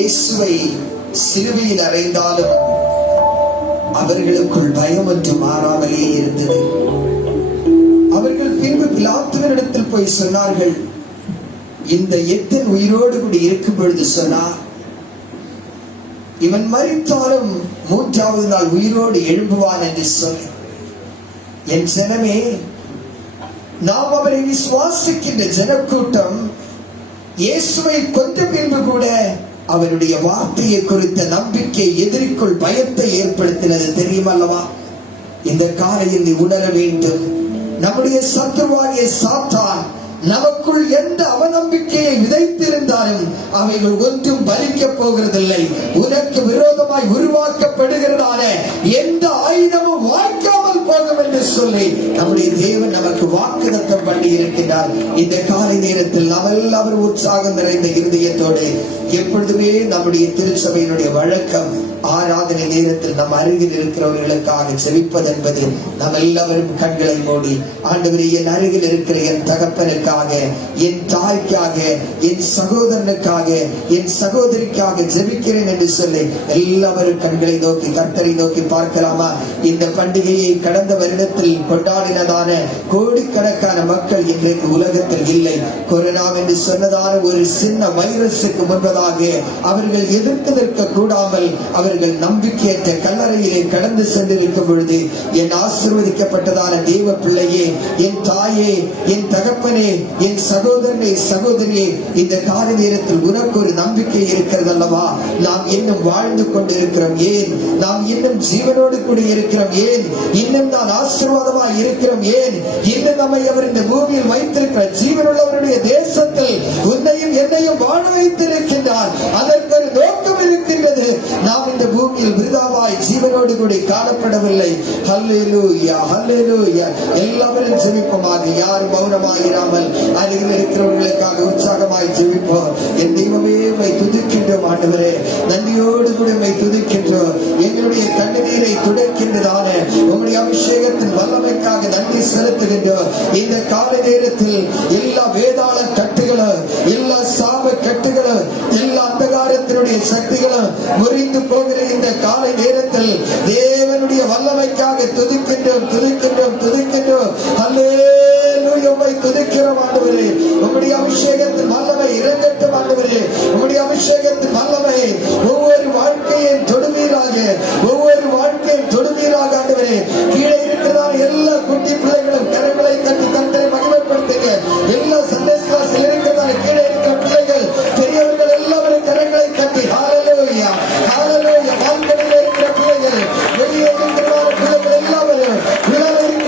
இயேசுவை சிலுவையில் அறைந்தாலும் அவர்களுக்குள் பயம் ஒன்றும் மாறாமலே இருந்தது. அவர்கள் பின்பு பிலாத்துவினிடத்தில் போய் சொன்னார்கள், இந்த எத்தன் உயிரோடு கூட இருக்கும் பொழுது சொன்னார், இவன் மரித்தாலும் மூன்றாவது நாள் உயிரோடு எழும்புவான் என்று சொன்ன. என் ஜனமே, நாம் அவரை விசுவாசிக்கின்ற ஜனக்கூட்டம் இயேசுவை கொன்ற பின்பு கூட அவருடைய வார்த்தையை குறித்த நம்பிக்கை எதிரிக்குள் பயத்தை ஏற்படுத்தினது தெரியுமல்லவா? இந்த காலையில் நீ உணர வேண்டும், நம்முடைய சத்துருவாகிய சாத்தான் நமக்குள் எந்த அவநம்பிக்கையை விதைத்திருந்தாலும் அவைகள் ஒன்றும் பலிக்க போகிறதில்லை. உனக்கு விரோதமாய் உருவாக்கப்படுகிறதான எந்த ஆயுதமும் வாய்க்காமல் போகும் என்று சொல்லி நம்முடைய தேவன் நமக்கு வாக்குத்தத்தம் பண்ணி இருக்கின்றார். இந்த காலை நேரத்தில் நாம் எல்லாரும் உற்சாகம் நிறைந்த இருதயத்தோடு எப்பொழுதுமே நம்முடைய திருச்சபையினுடைய வழக்கம் ஆராதனை நேரத்தில் நம் அருகில் இருக்கிறவர்களுக்காக செபிப்பது என்பது நாம் எல்லாரும் கண்களை மூடி, ஆண்டவரே, என் அருகில் இருக்கிற என் தகப்பனுக்காக, என் தாய்க்காக, என் சகோதரனுக்காக, என் சகோதரிக்காக ஜெபிக்கிறேன் என்று சொல்லி எல்லாரும் கண்களை நோக்கி கர்த்தரை நோக்கி பார்க்கலாமா? இந்த பண்டிகையை கடந்த வருடத்தில் கொண்டாடினதான கோடிக்கணக்கான மக்கள் இன்றைக்கு உலகத்தில் இல்லை. கொரோனா என்று சொன்னதான ஒரு சின்ன வைரஸுக்கு முன்பதாக அவர்கள் எதிர்த்து நிற்க கூடாமல் அவர்கள் நம்பிக்கையற்ற கல்லறையிலே கடந்து சென்றிருக்கும் பொழுது, என் ஆசீர்வதிக்கப்பட்டதான தேவ பிள்ளையே, என் தாயே, என் தகப்பனே, என் சகோதரனே, சகோதரியே, இந்த கால நேரத்தில் உனக்கு ஒரு நம்பிக்கை இருக்கிறது அல்லவா? நாம் இன்னும் வாழ்ந்து கொண்டிருக்கிறோம். ஏன் நாம் இன்னும் ஜீவனோடு கூட இருக்கிறோம்? ஏன் இன்னும் தான் ஆசீர்வாதமாக இருக்கிறோம்? ஏன் இன்னும் நம்மை அவர் இந்த பூமியில் வைத்திருக்கிற ஜீவனுள்ளவருடைய தேசத்தில் உன்னையும் என்னையும் வாழ வைத்திருக்கின்றார். அதற்கு ஒரு நோக்கம் இருக்கின்றது. நாம் இந்த பூமியில் விருதாவாய் ஜீவனோடு கூட காணப்படவில்லை. ஹல்லேலூயா, ஹல்லேலூயா. எல்லாரும் ஜெபிப்போமாக, யாரும் மௌனமாயிராமல் அருகில் இருக்கிறவர்களுக்காக உற்சாகமாய் ஜெபிப்போம். என் தெய்வமே, உம்மை துதிக்கின்றோம் ஆண்டவரே, நன்றியோடு கூட உம்மை துதிக்கின்றோம். எங்களுடைய கண்ணீரை துடைக்கின்றதான உம்முடைய அபிஷேகத்தின் வல்லமைக்காக நன்றி செலுத்துகின்றோம். இந்த கால நேரத்தில் எல்லா வேதாள கட்டுகளும், எல்லா சாப கட்டுகளும், எல்லா அந்தகாரத்தினுடைய சக்திகளும் முறிந்து போகிற இந்த காலை நேரத்தில் தேவனுடைய வல்லமைக்காக துதிக்கின்றோம், துதிக்கின்றோம், துதிக்கின்றோம். ஹல்லேலூயா, உம்மை துதிக்கிறோம் ஆண்டவரே. உம்முடைய அபிஷேகத்தின் வல்லமை இறங்கட்டும் ஆண்டவரே. உம்முடைய அபிஷேகத்தின் வல்லமை ஒவ்வொரு வாழ்க்கையின் தொடுவீராக, ஒவ்வொரு வாழ்க்கையின் தொடுவீராக ஆண்டவரே. கீழே இருக்கிறதான எல்லா குட்டி பிள்ளைகளும் கரங்களை கட்டி கர்த்தரை மகிமைப்படுத்துங்க. எல்லா சண்டே கிளாஸில் இருக்கிறதான கீழே இருக்கிற பிள்ளைகள், பெரியவர்கள் எல்லாரும் கரங்களை கட்டி ஹல்லேலூயா, ஹல்லேலூயா. வாழ்க்கையில் இருக்கிற பிள்ளைகள், வெளியே இருக்கிற பிள்ளைகள் எல்லாரும்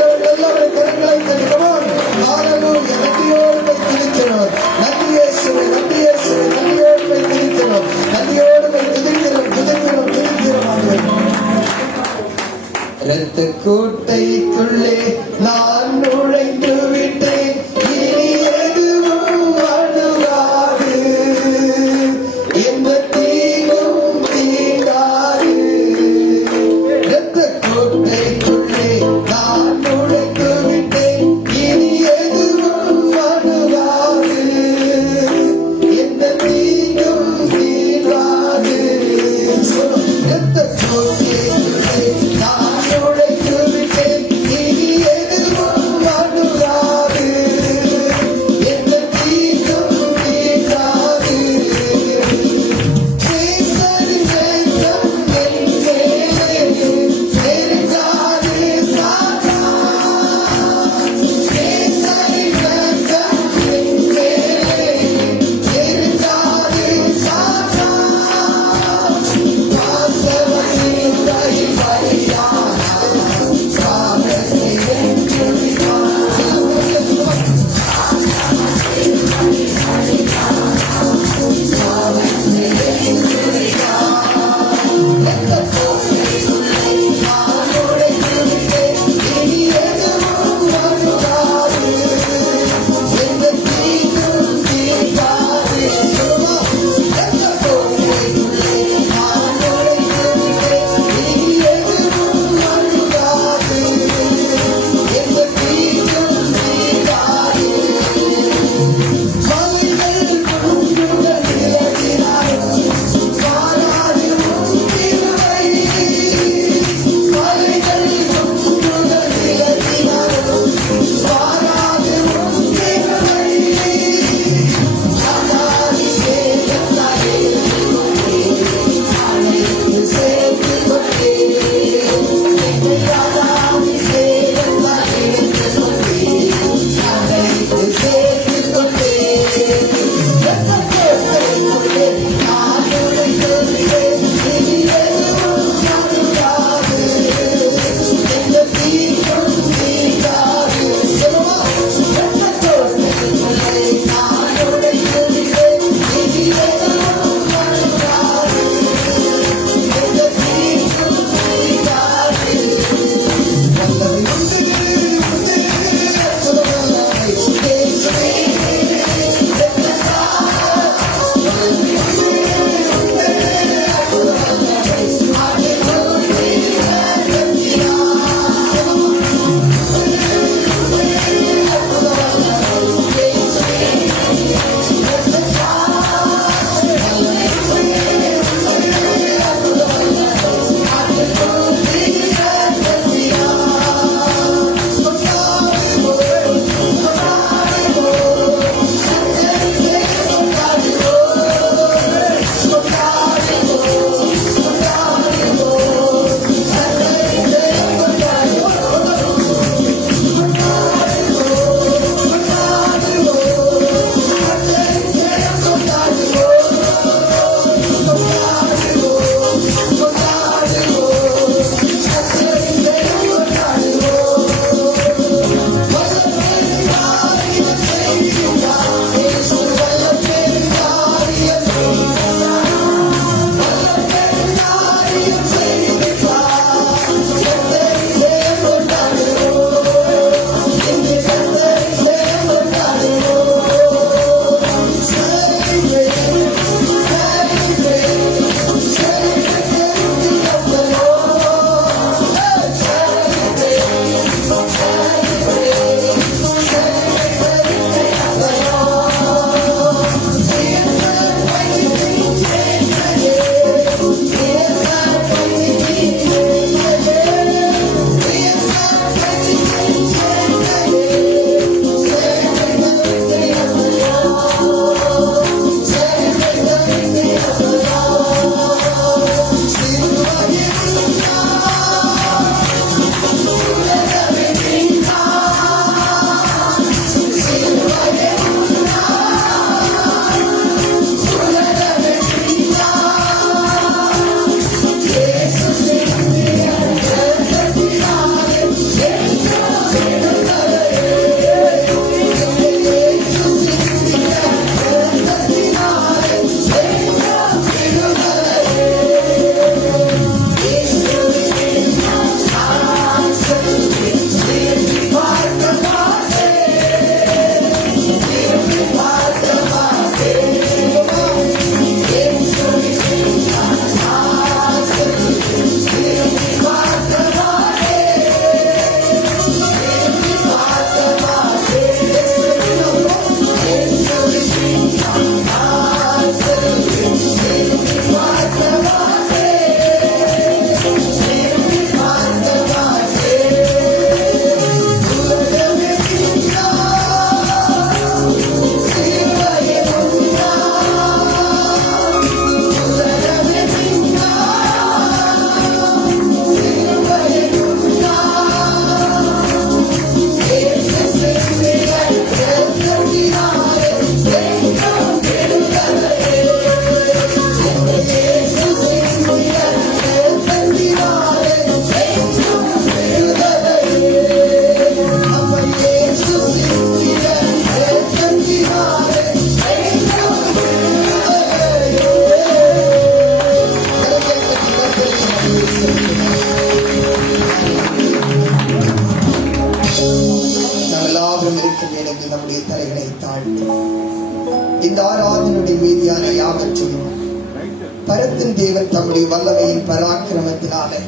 பரத்தின் தேவன் தம்முடைய வல்லமையின் பராக்கிரமத்தினாலே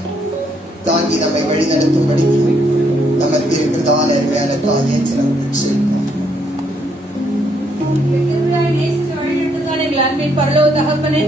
தாங்கி நம்மை வழிநடத்தும்படி நமக்கு இருக்கிறதான அருமையான காரியத்தை செய்வோம். அன்பின் பரலோக தகப்பனே,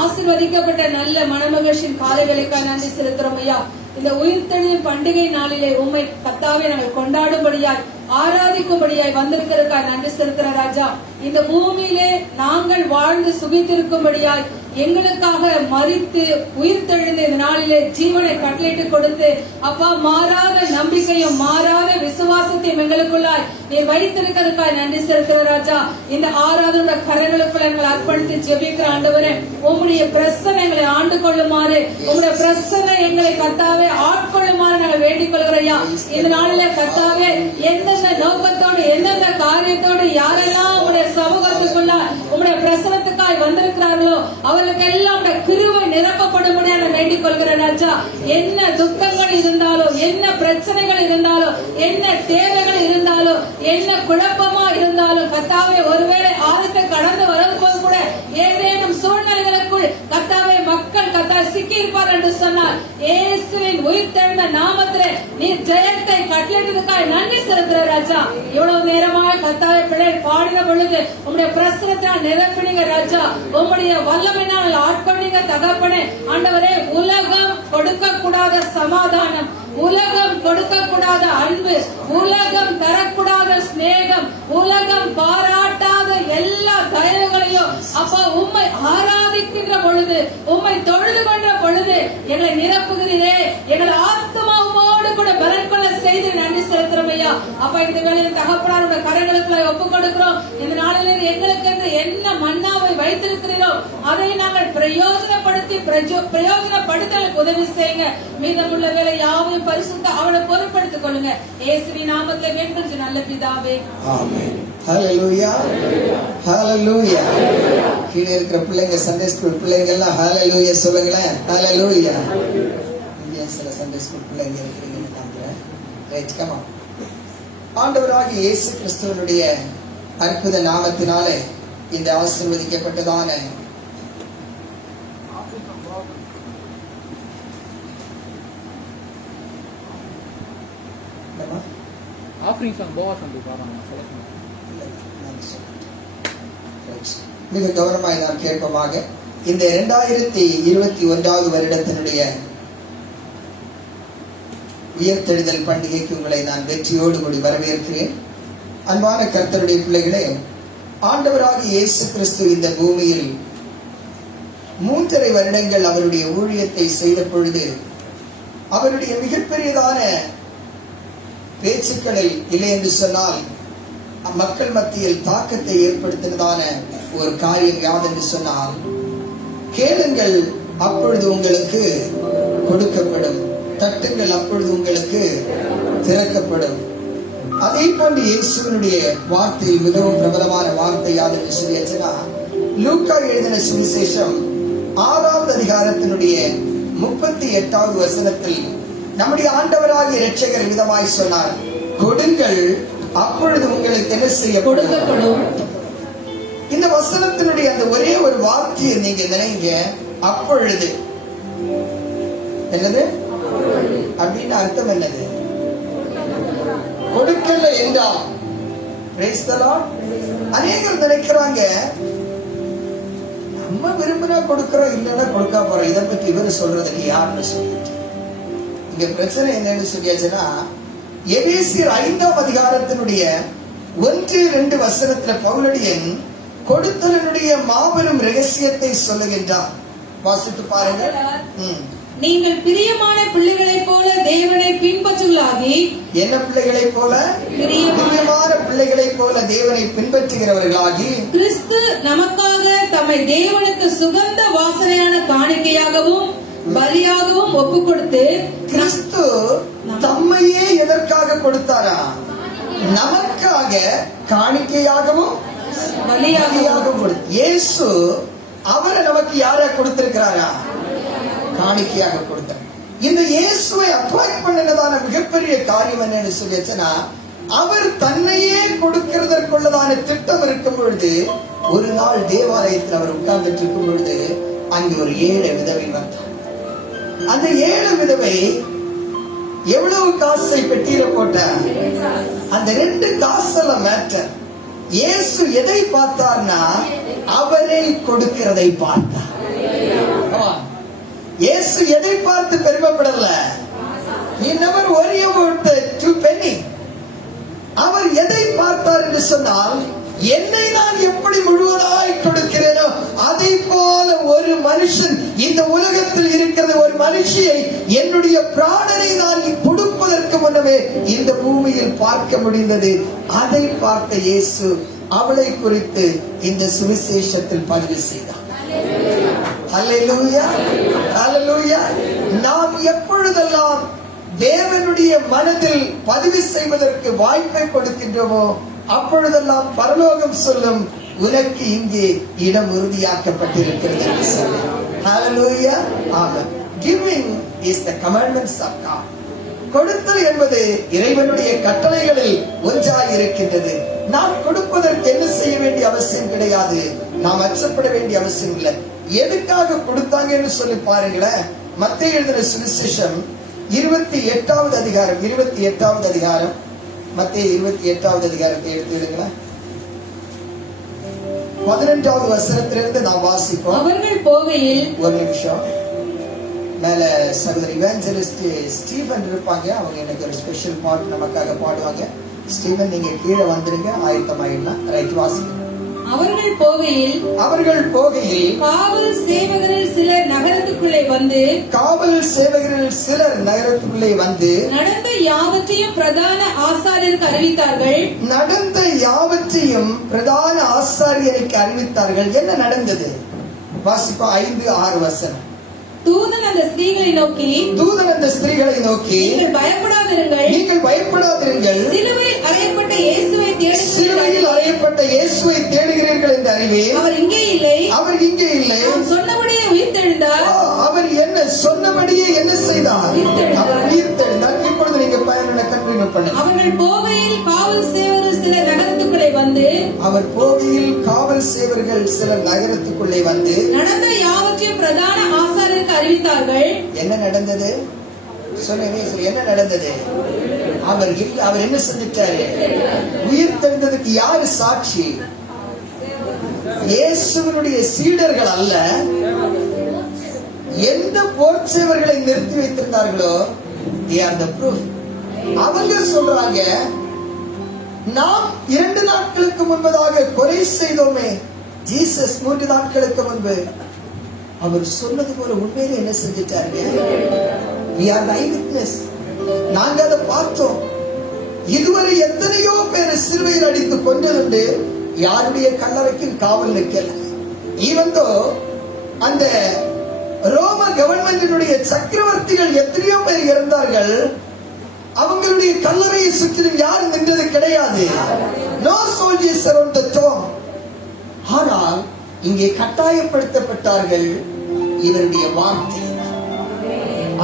ஆசீர்வதிக்கப்பட்ட நல்ல மனமகிழ்ச்சியின் காலை வேளைக்காக நன்றி செலுத்துறோம் ஐயா. இந்த உயிர்த்தெழும் பண்டிகை நாளிலே உம்மை கர்த்தாவே நாங்கள் கொண்டாடும்படியாய் ஆராதிக்கும்படியாய் வந்திருக்கிறதுக்காக நன்றி செலுத்துற ராஜா. இந்த பூமியிலே நாங்கள் வாழ்ந்து சுகித்திருக்கும்படியாய் எங்களுக்காக மரித்து உயிர்த்தெழுந்த இந்த நாளிலே ஜீவனை கட்டளையிட்டு கொடுத்து அப்பா மாறாத நம்பிக்கையும் மாறாத விசுவாசத்தையும் எங்களுக்குள்ளாய் நீர் வைத்திருக்கிறதுக்காய் நன்றி செலுத்துற ராஜா. இந்த ஆராதனை கரங்களுக்குள்ள எங்களை அர்ப்பணித்து ஜெபிக்கிற ஆண்டவரே, உம்முடைய பிரசன்னை எங்களை ஆண்டு கொள்ளுமாறு, உம்முடைய பிரசன்னை எங்களை கர்த்தாவே ஆட்கொள்ளுமாறு நாங்கள் வேண்டிக் கொள்கிறோம். இந்த நாளிலே கர்த்தாவே எந்தெந்த நோக்கத்தோடு எந்தெந்த காரியத்தோடு யாரெல்லாம் உம்முடைய சமூகத்துக்குள்ள உம்முடைய பிரசனத்துக்காய் வந்திருக்கிறார்களோ அவர்களுக்கெல்லாம் கிருபை நிரப்பப்படும்படியாக நான் வேண்டிக் கொள்கிறேன் ராஜா. என்ன துக்கங்கள் இருந்தாலும், என்ன பிரச்சனைகள் இருந்தாலும், என்ன தேவைகள் இருந்தாலும், என்ன குழப்பமா இருந்தாலும் கர்த்தாவே, ஒருவேளை ஆழத்தை கடந்து வரும்போது கூட ஏதேனும் சூழ்நிலைகளுக்குள் கர்த்தாவே மக்கள் கர்த்தாவே சிக்கி இருப்பார் என்று சொன்னால் இயேசுவின் உயிர்த்தெழுந்த நாமத்திலே நீ ஜெயத்தை கட்டளையிட்டதுக்காய் நன்றி செலுத்துற ராஜா. இவ்வளவு நேரமாக கர்த்தாவே பிள்ளை பாடின பொழுது உம்முடைய பிரசனத்தால் நிரப்பினீங்க ராஜா. உம்முடைய வல்லமையினால் ஆட்கொண்டீங்க தகப்பனே. ஆண்டவரே, உலகம் கொடுக்க கூடாத சமாதானம், உலகம் கொடுக்க கூடாத அன்பு, உலகம் தரக்கூடாத சிநேகம், உலகம் பாராட்டாத எல்லா தயவுகளையும் அப்பா உம்மை ஆராதிக்கின்ற பொழுது, உம்மை தொழுது கொண்ட பொழுது எங்களை நிரப்புகிறீரே. எங்கள் ஆத்மாவோடு கூட பலன் கொள்ள செய்து நன்றி செலுத்துறோம் ஐயா. அப்பா இந்த வேளையில் தகப்பனாரோட கரங்களுக்குள்ள ஒப்புக் கொடுக்கிறோம். இந்த நாளில் எங்களுக்கு என்று என்ன மன்னாவை வைத்திருக்கிறீரோ அதை நாங்கள் பிரயோஜனப்படுத்தி பிரயோஜனப்படுத்த உதவி செய்யுங்க. மீதமுள்ள வேலை யாவையும் பரிசுத்த அவனை பொறுப்படுத்திக் கொள்ளுங்க. இயேசுவின் நாமத்தில் வேண்டுகின்ற நல்ல பிதாவே, ஆமென். ஹல்லேலூயா, ஹல்லேலூயா. கீழே இருக்கிற பிள்ளைங்க, சண்டே ஸ்கூல் பிள்ளைங்க எல்லாம் ஹல்லேலூயா சொல்லுங்களேன். ஹல்லேலூயா. இங்கே சில சண்டே ஸ்கூல் பிள்ளைங்க இருக்கிறீங்கன்னு நம்புறேன். Right, come on. ஆண்டவராகிய இயேசு கிறிஸ்துவினுடைய அற்புத நாமத்தினாலே இந்த ஆசீர்வதிக்கப்பட்டதான மிக கவனமாய் நாம் கேட்போமாக. இந்த 2021 வருடத்தினுடைய உயிர்த்தெழுதல் பண்டிகைக்கு உங்களை நான் வெற்றியோடு கூடி வரவேற்கிறேன். அன்பான கர்த்தருடைய பிள்ளைகளே, ஆண்டவராகிய இயேசு கிறிஸ்து இந்த பூமியில் 3.5 வருடங்கள் அவருடைய ஊழியத்தை செய்த பொழுது அவருடைய மிகப்பெரியதான பேச்சுக்களில் இல்லை என்று சொன்னால் மக்கள் மத்தியில் தாக்கத்தை ஏற்படுத்தினதான ஒரு காரியம் யாதென்று சொன்னால், கேளுங்கள் அப்பொழுது உங்களுக்கு கொடுக்கப்படும், தட்டுங்கள் அப்பொழுது உங்களுக்கு திறக்கப்படும். அதே போன்று இயேசுவினுடைய வார்த்தையில் மிகவும் பிரபலமான வார்த்தை யாதென்று சொல்லியாச்சுன்னா, லூக்கா எழுதின சுவிசேஷம் 6வது அதிகாரத்தினுடைய 38வது வசனத்தில் நம்முடைய ஆண்டவராகிய இரட்சகர் விதமாய் சொன்னார், கொடுங்கள் அப்பொழுது உங்களுக்கு என்ன செய்யப்படும். இந்த வசனத்தினுடைய அந்த ஒரே ஒரு வார்த்தையை நீங்க நினைங்க, அப்பொழுது. என்னது அப்படின்னு அர்த்தம் என்னது? கொடுக்கல என்றால். அநேகர் நினைக்கிறாங்க நம்ம விரும்பினா கொடுக்கிறோம், இல்லைன்னா கொடுக்க போறோம். இதை பத்தி இவரு சொல்றதுக்கு யாருன்னு சொல்லிட்டு இங்க பிரச்சனை என்னன்னு சொல்லியாச்சுன்னா, எபேசியர் 5ஆம் அதிகாரத்தினுடைய 1-2 வசனத்துல பவுலடியன் கொடுத்தலனுடைய மாபெரும் ரகசியத்தை சொல்லுகின்றார். வாசித்து பாருங்க. நீங்கள் பிரியமான பிள்ளைகளைப் போல தேவனை பின்பற்றுவர்களாகி. என்ன பிள்ளைகளைப் போல? பிரியமான பிள்ளைகளைப் போல தேவனை பின்பற்றுகிறவர்களாகி, கிறிஸ்து நமக்காக தம்மை தேவனுக்கு சுகந்த வாசனையான காணிக்கையாகவும் பலியாகவும் ஒப்பு கொடுத்து. கிறிஸ்து தம்மையே எதற்காக கொடுத்தாரா? நமக்காக காணிக்கையாகவும் பலியாகவும் கொடுத்து. இயேசு அவரை நமக்கு யார கொடுத்திருக்கிறாரா? காணிக்கையாக கொடுத்தார். இந்த இயேசுவை அட்ராக்ட் பண்ணினதான மிகப்பெரிய காரியம் என்னன்னு சொல்லியாச்சுன்னா, அவர் தன்னையே கொடுக்கிறதற்குள்ளதான திட்டம் இருக்கும் பொழுது, ஒரு நாள் தேவாலயத்தில் அவர் உட்கார்ந்துட்டு இருக்கும் பொழுது அங்கே ஒரு ஏழை விதவை வந்தார். அந்த ஏழை விதவை எவ்வளவு காசை பெட்டியில போட்ட? அந்த 2 காசுல மேட்டர். இயேசு எதை பார்த்தார்னா அவரை கொடுக்கிறதை பார்த்தார். இயேசு எதை பார்த்து பெருமைப்படல. He never worry about the 2 penny. அவர் எதை பார்த்தார் என்று சொன்னால், என்னை நான் எப்படி முழுவதாய் கொடுக்கிறேனோ அதை போல ஒரு மனுஷன் இந்த உலகத்தில் இருக்கிற ஒரு மனுஷியை, என்னுடைய பிராணனை நான் கொடுப்பதற்கு முன்னமே இந்த பூமியில் பார்க்க முடிந்தது. அதை பார்த்த இயேசு அவளை குறித்து இந்த சுவிசேஷத்தில் பதிவு செய்தார். ஹல்லேலூயா, ஹல்லேலூயா. நாம் எப்பொழுதெல்லாம் தேவனுடைய மனதில் பதிவு செய்வதற்கு வாய்ப்பை கொடுக்கின்றோமோ அப்பொழுதெல்லாம் பரலோகம் சொல்லும், உனக்கு இங்கே இடம் உறுதியாக்கப்பட்டிருக்கிறது என்று சொல்லி. ஹல்லேலூயா, ஆமென். Giving is the commandments of God. கொடுத்தல் என்பது இறைவனுடைய கட்டளைகளில் ஒன்றாய் இருக்கின்றது. நாம் கொடுப்பதற்கு என்ன செய்ய வேண்டிய அவசியம் கிடையாது. நாம் அச்சப்பட வேண்டிய அவசியம் இல்லை. எதுக்காக கொடுத்தாங்கன்னு சொல்லி பாருங்களேன். மத்தேயு எழுதின சுவிசேஷம் 28வது அதிகாரம், 28வது அதிகாரம், மத்தேயு 28வது அதிகாரத்தை எடுத்துடுங்களேன். 11வது வசனத்திலிருந்து நாம் வாசிப்போம். அவர்கள் போகையில், ஒரு நிமிஷம், மேல சகோதரி இவாஞ்சலிஸ்ட் ஸ்டீவன் இருப்பாங்க. அவங்க எனக்கு ஒரு ஸ்பெஷல் பாட்டு நமக்காக பாடுவாங்க. ஸ்டீவன், நீங்க கீழே வந்துருங்க, ஆயத்தமாயிடலாம். ரைட், வாசிங்க. அவர்கள் போகையில் காவல் சேவகரில் சிலர் நகரத்துக்குள்ளே வந்து நடந்த யாவற்றையும் பிரதான ஆசாரியருக்கு அறிவித்தார்கள். என்ன நடந்தது? வாசிப்பா 5-6 வசனம். தூதன் அந்த ஸ்திரீகளை நோக்கி நீங்கள் பயப்படாதிருங்கள், சிலுவையில் அறையப்பட்ட இயேசுவை தேடுகிறீர்கள் என்று அறிவேன். அவர் இங்கே இல்லை. அவர் சொன்னபடியே உயிர்த்தெழுந்தார். அவர் என்ன சொன்னபடியே என்ன செய்தார்? உயிர்த்தெழுந்தார். இப்பொழுது நீங்க பயனுள்ள கன்றினியூ பண்ணுங்க. அவர்கள் போகையில் காவல் சேவகர்கள் சிலர் நகரத்துக்குள்ளே வந்து நடந்த யாவற்றையும் பிரதான ஆசாரியருக்கு அறிவித்தார்கள். என்ன நடந்தது? சொல்லுங்க, என்ன நடந்தது? அவர் என்ன செஞ்சிட்டாரு? உயிர் தெழுந்ததுக்கு யாரு சாட்சி? இயேசுவினுடைய சீடர்கள் அல்ல. எந்த போர்ச்சேவர்களை நிறுத்தி வைத்திருந்தார்களோ they are the proof. அவங்க சொல்றாங்க, நாம் 2 நாட்களுக்கு முன்பதாக கொலை செய்தோமே, ஜீசஸ் 3 நாட்களுக்கு முன்பு அவர் சொன்னது போல உண்மையிலே என்ன செஞ்சிட்டாருங்க? we are the eyewitness. நாங்க அதை பார்த்தோம். இதுவரை எத்தனையோ பேர் சிலுவையில் அடித்து கொண்டதுண்டு, யாருடைய கல்லறைக்கும் காவல் நிற்கல. ஈவன் தோ அந்த ரோம கவர்மெண்டினுடைய சக்கரவர்த்திகள் எத்தனையோ பேர் இருந்தார்கள், அவங்களுடைய கல்லறையை சுற்றிலும் யாரும் நின்றது கிடையாது. No soldiers around the tomb. ஆனால் இங்கே கட்டாயப்படுத்தப்பட்டார்கள் இவருடைய வார்த்தை.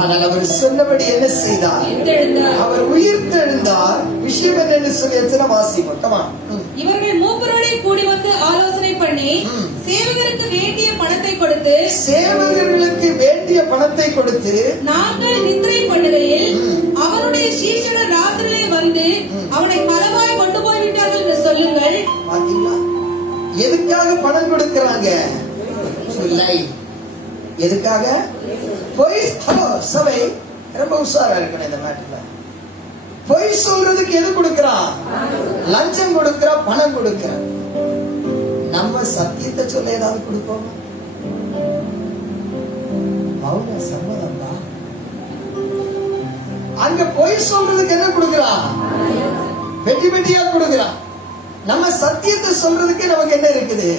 ஆனால் அவர் சொன்னபடி என்ன செய்தார்? அவர் உயிர்த்தெழுந்தார். விஷயம் என்னன்னு சொல்லி எத்தனை வாசிப்போம். கமா. இவர்கள் மூப்பரோடே கூடி வந்து ஆலோசனை பண்ணி சேவகருக்கு வேண்டிய பணத்தை கொடுத்து நாங்கள் நித்திரை பண்ணுகையில் அவனுடைய சீஷர்கள் ராத்திரியிலே வந்து அவனை களவாய் கொண்டு போய்விட்டார்கள் என்று சொல்லுங்கள். பாத்தீங்களா? எதுக்காக பணம் கொடுக்கறாங்க? எதுக்காக? பொய். சபை ரொம்ப உஷாரா இருக்கணும் இந்த மேட்டர்ல. பொய் சொல்றதுக்கு எது கொடுக்கறான்? லஞ்சம் கொடுக்கறான், பணம் கொடுக்கறான். நம்ம சத்தியத்தை சொல்ல ஏதாவது கொடுப்போம்? மௌன சம்மதம் தான். அங்க பொய் சொல்றதுக்கு என்ன கொடுக்கறான்? பெட்டி பெட்டியா கொடுக்கறான். நம்ம சத்தியத்தை சொல்றதுக்கு நமக்கு என்ன இருக்குது?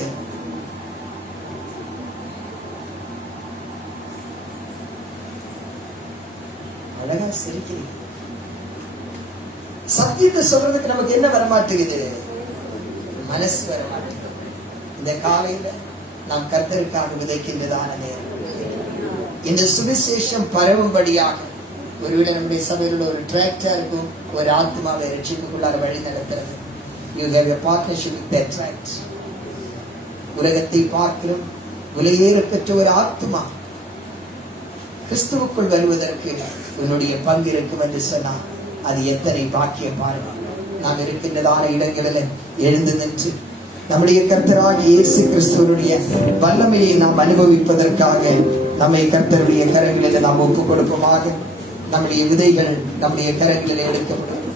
அழகா சிரிக்கிறீங்க. சத்தியத்தை சொல்றதுக்கு நமக்கு என்ன வரமாட்டேங்குது? மனசு வரமாட்டேங்குது. இந்த காலையில நாம் கர்த்தருக்காக விதைக்கின்றதான நேரம். இந்த சுவிசேஷம் பரவும்படியாக ஒருவேளை நம்முடைய சபையில் ஒரு டிராக்டருக்கும் ஒரு ஆத்மாவை ரட்சிப்புக்குள்ளார வழி நடத்துறது. You have a partnership with that tract. உலகத்தை பார்க்கிறோம், விலையேற பெற்ற ஒரு ஆத்மா கிறிஸ்துவுக்குள் வருவதற்கு உன்னுடைய பங்கு இருக்கும் என்று சொன்னால் அது எத்தனை பாக்கியம் பாருங்கள். நாம் இருக்கின்றதான இடங்களில் எழுந்து நின்று நம்முடைய கர்த்தராகிய இயேசு கிறிஸ்துவனுடைய வல்லமையை நாம் அனுபவிப்பதற்காக நம்மை கர்த்தருடைய கரங்களில் நாம் ஒப்புக் கொடுப்போமாக. நம்முடைய விதைகள் நம்முடைய கரங்களில் எடுக்கப்படும்.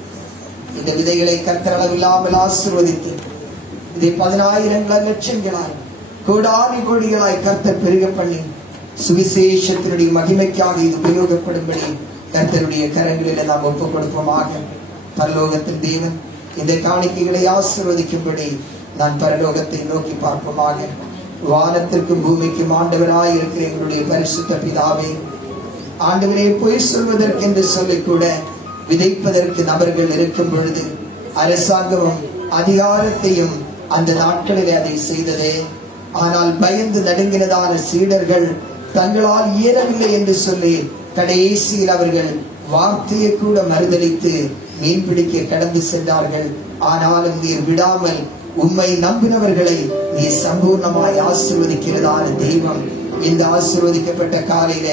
இந்த விதைகளை கர்த்தர் அளவில்லாமல் ஆசீர்வதித்து இதை 10,000 லட்சங்களாய் கோடானி கோடிகளாய் கர்த்தர் பெருக பண்ணி சுவிசேஷத்தினுடைய மகிமைக்காக இது உபயோகப்படும்படி கர்த்தருடைய கரங்களில் நாம் ஒப்புக் கொடுப்போமாக. பரலோகத்தின் தேவன் இந்த காணிக்கைகளை ஆசீர்வதிக்கும்படி நான் பரலோகத்தை நோக்கி பார்ப்போமாக. வானத்திற்கும் பூமிக்கும் ஆண்டவராய் இருக்கிற எங்களுடைய பரிசுத்த பிதாவே, ஆண்டவரே, பொய் சொல்வதற்கு என்று சொல்லிக்கூட விதைப்பதற்கு நபர்கள் இருக்கும் பொழுது அரசாங்கமும் அதிகாரத்தையும் அந்த நாட்களிலே அதை செய்ததே. ஆனால் பயந்து நடுங்கினதான சீடர்கள் தங்களால் இயலவில்லை என்று சொல்லி கடைசியில் அவர்கள் வார்த்தையை கூட மறுதலித்து மீன்பிடிக்க கடந்து சென்றார்கள். ஆனாலும் நீர் விடாமல் உம்மை நம்பினவர்களை நீ சம்பூர்ணமாய் ஆசீர்வதிக்கிறதான தெய்வம். இந்த ஆசீர்வதிக்கப்பட்ட காலையில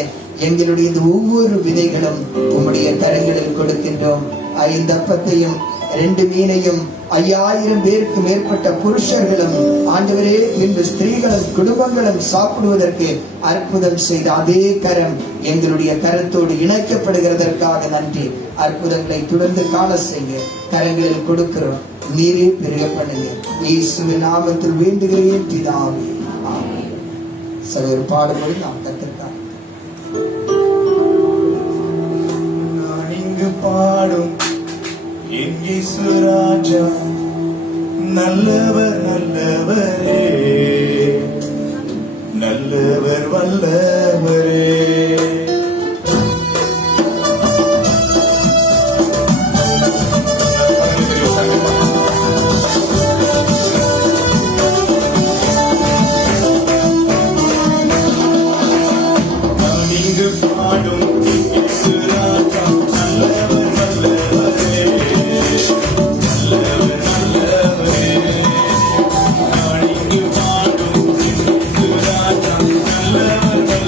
எங்களுடைய இந்த ஒவ்வொரு விதைகளும் உம்முடைய கரங்களில் கொடுக்கின்றோம். 5 அப்பத்தையும் 2 மீனையும் 5000 பேருக்கு மேற்பட்ட புருஷர்களும் ஆண்டவரே இன்று ஸ்திரீகளும் குடும்பங்களும் சாப்பிடுவதற்கு அற்புதம் செய்த அதே கரம் எங்களுடைய கரத்தோடு இணைக்கப்படுகிறதற்காக நன்றி. அற்புதங்களை தொடர்ந்து காண செய்ய கரங்களில் கொடுக்கிறோம். நீரே பெருக பண்ணுங்க. இயேசுவின் நாமத்தில் வேண்டுகிறேன் பிதாவே, ஆமென். சகோதர பாடுபடி நாம் கத்திருக்காங்க. நான் இங்கு பாடும் என் இயேசு ராஜா நல்லவர், நல்லவரே, நல்லவர், வல்லவரே. நான் இங்கு பாடும் என் இயேசு ராஜா நல்லவர், வல்லவரே, நல்லவர், நல்லவரே. நான் இங்கு பாடும் என் இயேசு ராஜா நல்லவர், வல்லவரே.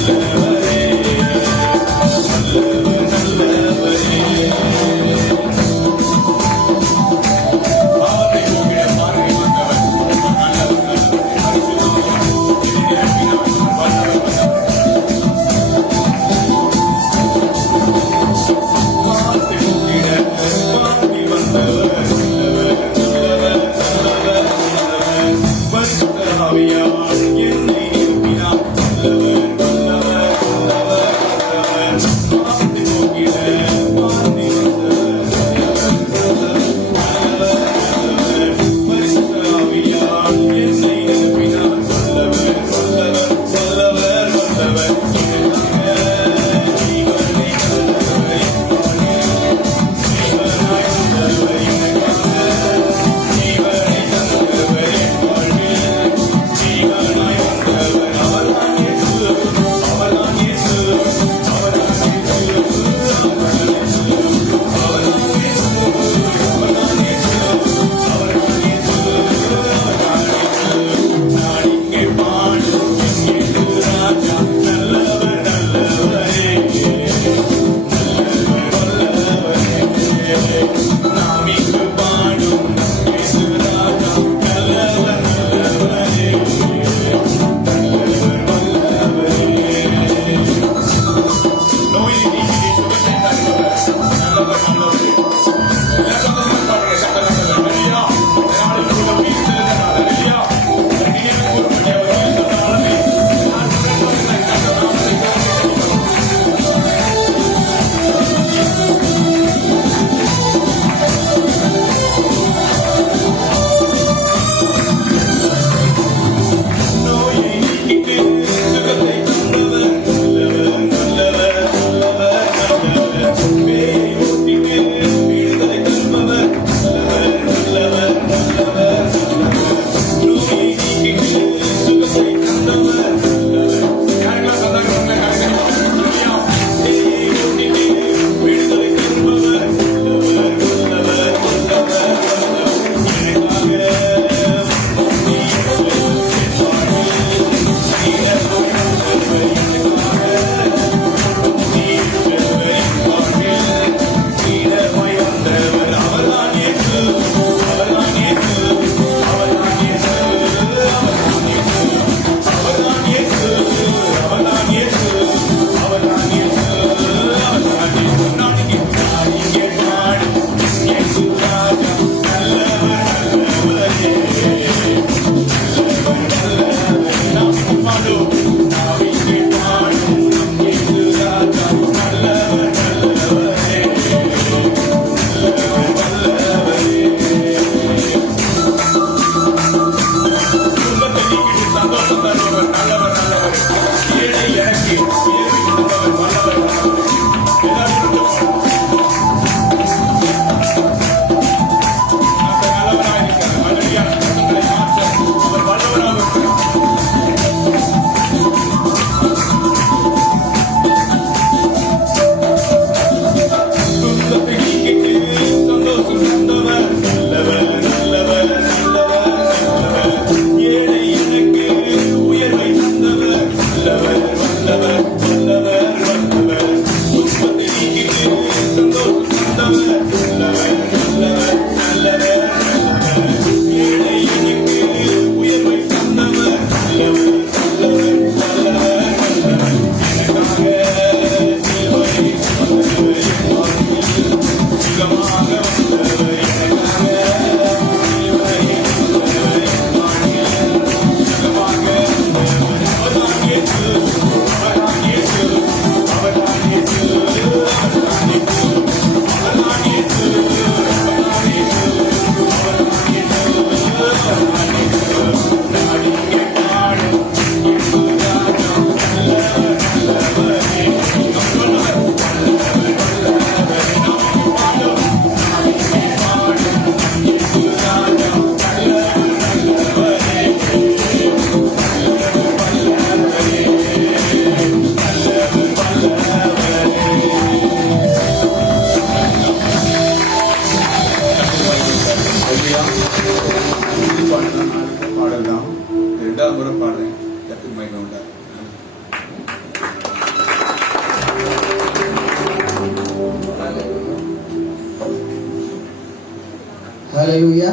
அல்லேலூயா.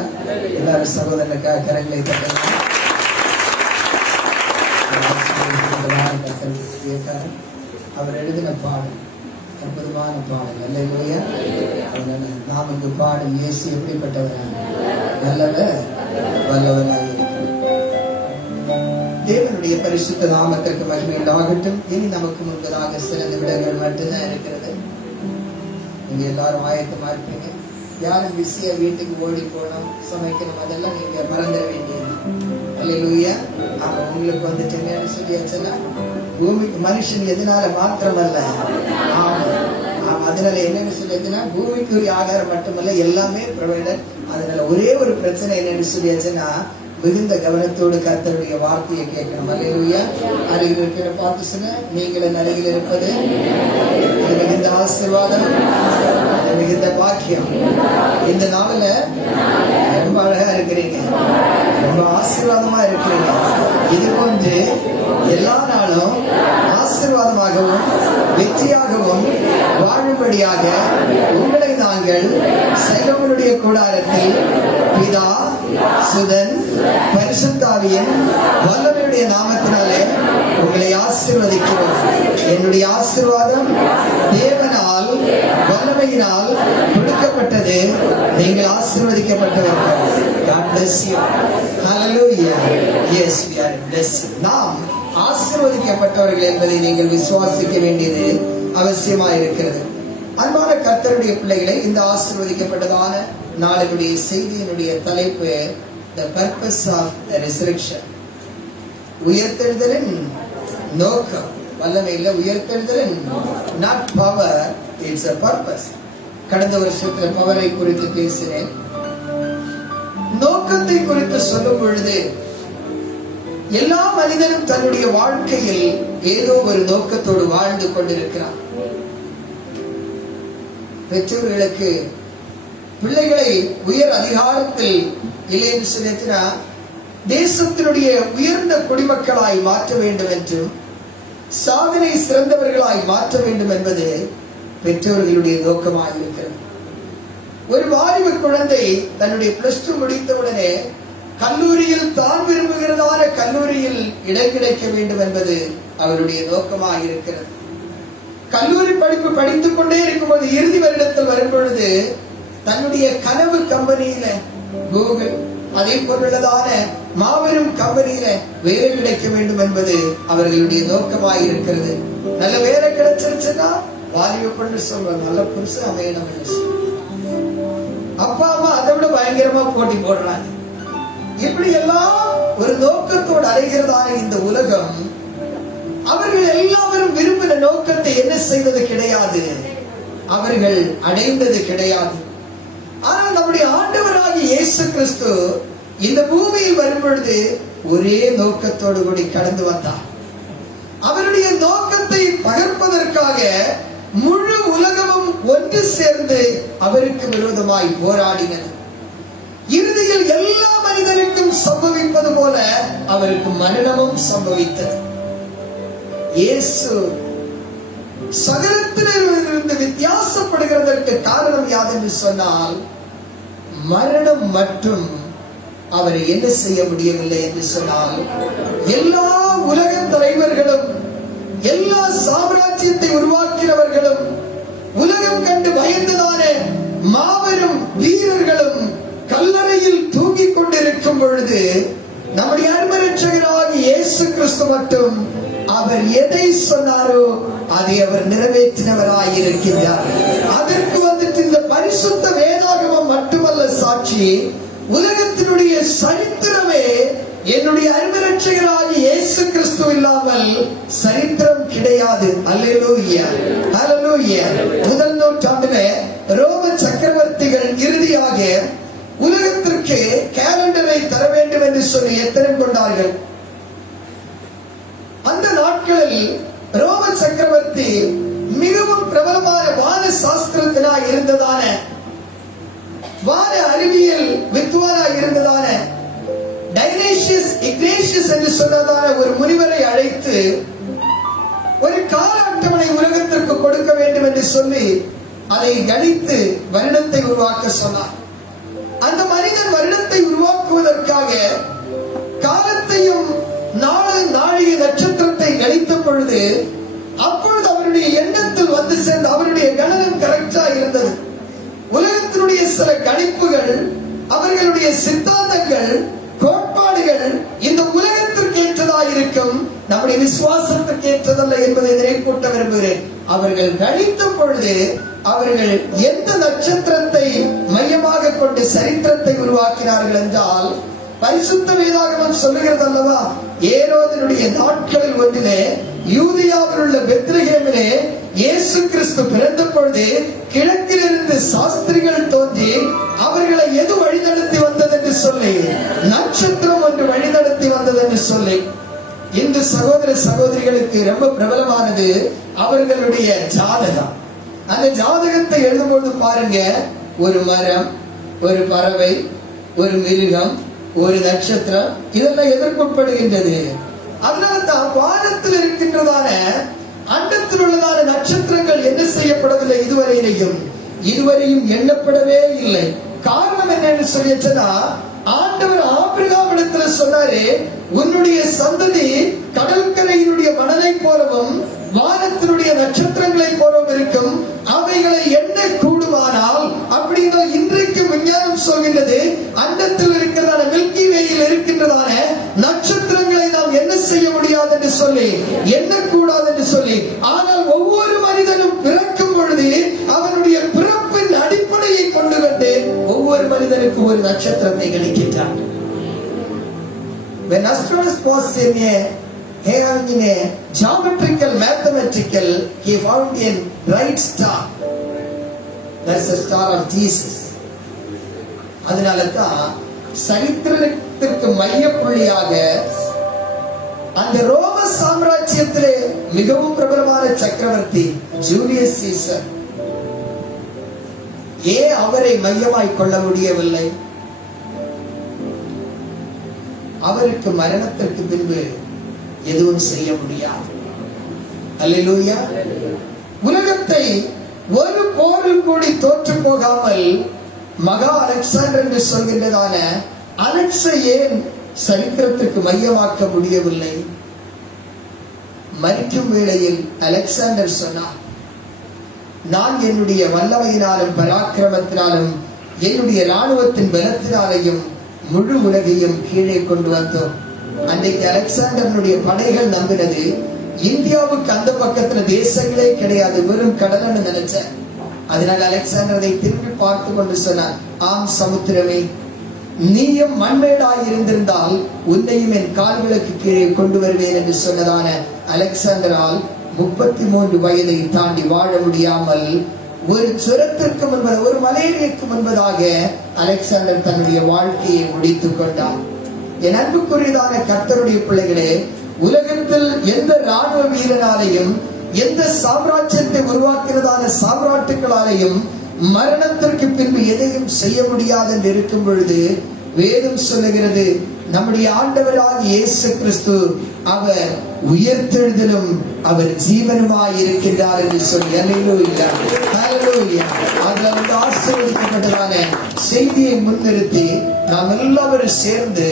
எல்லாரும் சகோதரனுக்காக கரங்களை தட்டுங்க. அவர் எழுதின பாடல் அற்புதமான பாடல். அல்லேலூயா. நாம் இங்கு பாடும் இயேசு எப்படிப்பட்டவராக? நல்லவர், வல்லவராக இருக்கிறார். தேவனுடைய பரிசுத்த நாமத்திற்கு மகிமை உண்டாகட்டும். இனி நமக்கு முன்பதாக சில நிமிடங்கள் மட்டும்தான் இருக்கிறது. நீங்க எல்லாரும் ஆயத்தமா இருப்பீங்க. யாரும் பிஸியா வீட்டுக்கு ஓடி போனோம், சமைக்கணும், அதெல்லாம் நீங்க மறந்துட வேண்டியது. அல்லேலூயா. ஆமா, உங்களுக்கு வந்துட்டு என்ன சொல்லியாச்சுன்னா, பூமிக்கு மனுஷன் எதனால மாத்திரமல்ல, அதனால என்னன்னு சொல்லியாச்சுன்னா, பூமிக்குரிய ஆகாரம் மட்டுமல்ல, எல்லாமே ப்ரொவைடர். அதனால ஒரே ஒரு பிரச்சனை என்னன்னு சொல்லியாச்சுன்னா, மிகுந்த கவனத்தோடு கர்த்தருடைய வார்த்தையை கேட்கணும். அல்லேலூயா. அருகில் இருக்கிற பார்த்து சொன்ன, நீங்கள் அருகில் இருப்பது மிகுந்த ஆசீர்வாதம், மிகுந்த பாக்கியம். இந்த நாவல ரொம்ப அழகா இருக்கிறீங்க, ரொம்ப ஆசீர்வாதமா இருக்கிறீங்க. இது போன்று எல்லா நாளும் ஆசீர்வாதமாகவும் வெற்றியாகவும் வாழும்படியாக உங்களை நாங்கள் செல்வனுடைய கூடாரத்தில் பிதா, சுதன், பரிசுத்தாவியின் வல்லமையுடைய நாமத்தினாலே உங்களை ஆசீர்வதிக்கிறோம். என்னுடைய ஆசீர்வாதம் தேவனால் வல்லமையினால் கொடுக்கப்பட்டது. நீங்கள் ஆசீர்வதிக்கப்பட்டவர்கள். God bless you. Hallelujah. Yes, we are blessed. நாம் ஆசீர்வதிக்கப்பட்டவர்கள் என்பதை நீங்கள் விசுவாசிக்க வேண்டியது அவசியமாக இருக்கிறது. அன்பான கர்த்தருடைய பிள்ளைகளை, இந்த ஆசீர்வதிக்கப்பட்டதான நாளினுடைய செய்தியினுடைய தலைப்பு The Purpose of the Resurrection. உயிர்த்தெழுதலின் நோக்கம். வல்லமையில உயிர்த்தெழுதலின் not power, it's a purpose. கடந்த வருஷத்துல பவரை குறித்து பேசினேன். நோக்கத்தை குறித்து சொல்லும் பொழுது எல்லா மனிதனும் தன்னுடைய வாழ்க்கையில் ஏதோ ஒரு நோக்கத்தோடு வாழ்ந்து கொண்டிருக்கிறார். பெற்றோர்களுக்கு பிள்ளைகளை உயர் அதிகாரத்தில் இல்லைன்னு சொல்லினா தேசத்தினுடைய உயர்ந்த குடிமக்களாய் மாற்ற வேண்டும் என்றும் சாதனை சிறந்தவர்களாய் மாற்ற வேண்டும் என்பது பெற்றோர்களுடைய நோக்கமாக இருக்கிறது. ஒரு வாலிப குழந்தை தன்னுடைய +2 முடித்தவுடனே கல்லூரியில் தான் விரும்புகிறதான கல்லூரியில் இடம் கிடைக்க வேண்டும் என்பது அவருடைய நோக்கமாக இருக்கிறது. கல்லூரி படிப்பு படித்துக் கொண்டே இருக்கும்போது இறுதி வருடத்தில் வரும் பொழுது தன்னுடைய கனவு கம்பெனியில கூகுள், அதே போன்றதான மாபெரும் கம்பெனியில வேலை கிடைக்க வேண்டும் என்பது அவர்களுடைய நோக்கமாக இருக்கிறது. நல்ல வேலை கிடைச்சிருச்சுன்னா வாலிப பொண்ணு சொல்ற நல்ல புருஷன் அமையணும். அப்பா அம்மா அதை விட பயங்கரமா போட்டி போடுறாங்க. இப்படி எல்லாம் ஒரு நோக்கத்தோடு அடைகிறதான இந்த உலகம், அவர்கள் எல்லாரும் விரும்பின நோக்கத்தை என்ன செய்தது கிடையாது, அவர்கள் அடைந்தது கிடையாது. ஆனால் நம்முடைய ஆண்டவராகிய இயேசு கிறிஸ்து இந்த பூமியில் வரும் பொழுது ஒரே நோக்கத்தோடு கூடி கடந்து வந்தார். அவருடைய நோக்கத்தை பகர்ப்பதற்காக முழு உலகமும் ஒன்று சேர்ந்து அவருக்கு விரோதமாய் போராடினது. இறுதியில் எல்லா மனிதனுக்கும் சம்பவிப்பது போல அவருக்கு மரணமும் சம்பவித்தது. இயேசு சகலத்திலிருந்து வித்தியாசப்படுகிறதற்கு காரணம் யாதென்று சொன்னால், மரணம் மட்டும் அவரை என்ன செய்ய முடியவில்லை என்று சொன்னால், எல்லா உலக தலைவர்களும், எல்லா சாம்ராஜ்யத்தை உருவாக்கினவர்களும், உலகம் கண்டு பயந்ததான மாபெரும் வீரர்களும் கல்லறையில் தூங்கிக் கொண்டிருக்கும் பொழுது நம்முடைய அன்பு இரட்சகராகிய இயேசு கிறிஸ்து மட்டும் அவர் எதை சொன்னாரோ அதை அவர் நிறைவேற்றினவராய் இருக்கின்றார். அதற்கு வந்துட்டு இந்த பரிசுத்த வேதாகமம் மட்டுமல்ல சாட்சி, உலகத்தினுடைய சரித்திரமே என்னுடைய அன்பு இரட்சகராகிய இயேசு கிறிஸ்து இல்லாமல் சரித்திரம் கிடையாது. அல்லேலூயா, அல்லேலூயா. முதல் நூற்றாண்டிலே ரோம சக்கரவர்த்திகள் இறுதியாக உலகத்திற்கு கேலண்டரை தர வேண்டும் என்று சொல்லி எத்தனை கொண்டார்கள். அந்த நாட்களில் ரோம சக்கரவர்த்தி மிகவும் பிரபலமான வான சாஸ்திரத்தினாய் இருந்ததான, வான அறிவியல் வித்வானாய் இருந்ததான டைனேஷியஸ் இக்னேஷியஸ் என்று சொன்னதான ஒரு முனிவரை அழைத்து ஒரு கால அட்டவணை உலகத்திற்கு கொடுக்க வேண்டும் என்று சொல்லி அதை கணித்து வருடத்தை உருவாக்க சொன்னார். அந்த மனிதன் மனிதன் வருடத்தை உருவாக்குவதற்காக காலத்தையும் நாழிகை நட்சத்திரத்தை கணித்த பொழுது, அப்பொழுது அவருடைய எண்ணத்தில் வந்து சேர்ந்து அவருடைய கணனம் கரெக்டா இருந்தது. உலகத்தினுடைய சில கணிப்புகள், அவர்களுடைய சித்தாந்தங்கள், கோட்பாடுகள் இந்த உலகத்திற்கு ஏற்றதா இருக்கும், நம்முடைய விசுவாசத்திற்கு ஏற்றதல்ல என்பதை நினைப்பூட்ட விரும்புகிறேன். அவர்கள் கணித்த பொழுது அவர்கள் எந்த நட்சத்திரத்தை மையமாக கொண்டு சரித்திரத்தை உருவாக்கினார்கள் என்றால், பரிசுத்த வேதாகமம் சொல்லுகிறது அல்லவா, ஏரோதனுடைய நாட்களில் ஒன்றிலே யூதியாவில் உள்ள பெத்லகேமிலே இயேசு கிறிஸ்து பிறந்த பொழுது கிழக்கிலிருந்து சாஸ்திரிகள் தோன்றி அவர்களை எது வழிநடத்தி வந்தது என்று சொல்லி, நட்சத்திரம் ஒன்று வழிநடத்தி வந்தது என்று சொல்லி. இந்து சகோதர சகோதரிகளுக்கு ரொம்ப பிரபலமானது அவர்களுடைய ஜாதகம். அந்த ஜாதகத்தை எழுதும்போது பாருங்க, ஒரு மரம், ஒரு பறவை, ஒரு மிருகம், ஒரு நட்சத்திரம், இதெல்லாம் எதற்குட்படுகின்றது. அதனால்தான் வானத்தில் இருக்கின்றதான அண்டத்தில் உள்ளதான நட்சத்திரங்கள் என்ன செய்யப்படவில்லை, இதுவரையும் எண்ணப்படவே இல்லை. காரணம் என்னன்னு சொல்லிச்சுன்னா, ஆண்டவர் ஆபிரகாமிடத்துல சொன்னாரு, உன்னுடைய சந்ததி கடற்கரையினுடைய மணலை போலவும் வானத்தினுடைய நட்சத்திரங்களை போலவும் இருக்கும், அவைகளை எண்ண கூடுமானால், அப்படின்னா இன்றைக்கு விஞ்ஞானம் சொல்கின்றது, அண்டத்தில் இருக்கிறதான மில்கி வேயில் இருக்கின்றதான நட்சத்திரங்களை நாம் என்ன செய்ய முடியாது என்று சொல்லி, எண்ணக்கூடாது என்று சொல்லி. ஆனால் ஒவ்வொரு மனிதனும் பிறக்கும் பொழுது அவனுடைய பிறப்பின் அடிப்படையை கொண்டு வந்து ஒவ்வொரு மனிதனுக்கும் ஒரு நட்சத்திரத்தை கணிக்கின்றான். When astronomers was in a geometrical, mathematical, he found a bright star. That's the star of Jesus. அதனாலதான் சரித்திரத்திற்கு மையப்புள்ளியாக அந்த ரோம சாம்ராஜ்யத்திலே மிகவும் பிரபலமான சக்கரவர்த்தி ஜூலியஸ் சீசர், ஏன் அவரை மையமாய் கொள்ள முடியவில்லை? அவருக்கு மரணத்திற்கு பின்பு எதுவும் செய்ய முடியாது. அல்லேலூயா. உலகத்தை ஒரு போரில் கூடி தோற்று போகாமல் மகா அலெக்சாண்டர் என்று சொல்கின்றதான அலெக்ஸை ஏன் சரித்திரத்துக்கு மையமாக்க முடியவில்லை? மரிக்கும் வேளையில் அலெக்சாண்டர் சொன்னார், நான் என்னுடைய வல்லமையினாலும் பராக்கிரமத்தினாலும் என்னுடைய ராணுவத்தின் பலத்தினாலையும் முழு உலகையும் கீழே கொண்டு வந்தோம். அன்றைக்கு அலெக்சாண்டருடைய படைகள் நம்பினது இந்தியாவுக்கு அந்த பக்கத்துல தேசங்களே கிடையாது, வெறும் கடல்னு நினைச்சேன். அதனால் அலெக்சாண்டர் அதை திரும்பி பார்த்து கொண்டு சொன்னார், ஆம் சமுத்திரமே, நீயும் மண்மேடாய் இருந்திருந்தால் உன்னையும் என் கால்களுக்கு கீழே கொண்டு வருவேன் என்று சொன்னதான அலெக்சாண்டரால் 33 வயதை தாண்டி வாழ முடியாமல் ஒரு சுரத்திற்கு முன்பதாக, ஒரு மலேரியாவுக்கு முன்பதாக அலெக்சாண்டர் தன்னுடைய வாழ்க்கையை முடித்துக் கொண்டார். என் அன்புக்குரியதான கர்த்தருடைய பிள்ளைகளே, உலகத்தில் எந்த ராணுவ வீரனாலையும் எந்த சாம்ராஜ்யத்தை உருவாக்குறதான சாம்ராட்டுகளாலையும் மரணத்திற்கு பின்பு எதையும் செய்ய முடியாது என்று இருக்கும் பொழுது வேதம் சொல்லுகிறது, நம்முடைய ஆண்டவராகிய இயேசு கிறிஸ்து அவர் உயிர்த்தெழுதலும் அவர் ஜீவனுமாய் இருக்கின்றார் என்று சொல்லி, அல்லேலூயா அல்லேலூயா. அந்த ஆசீர்வதிக்கப்பட்டதான செய்தியை முன்னிறுத்தி நாம் எல்லாரும் சேர்ந்து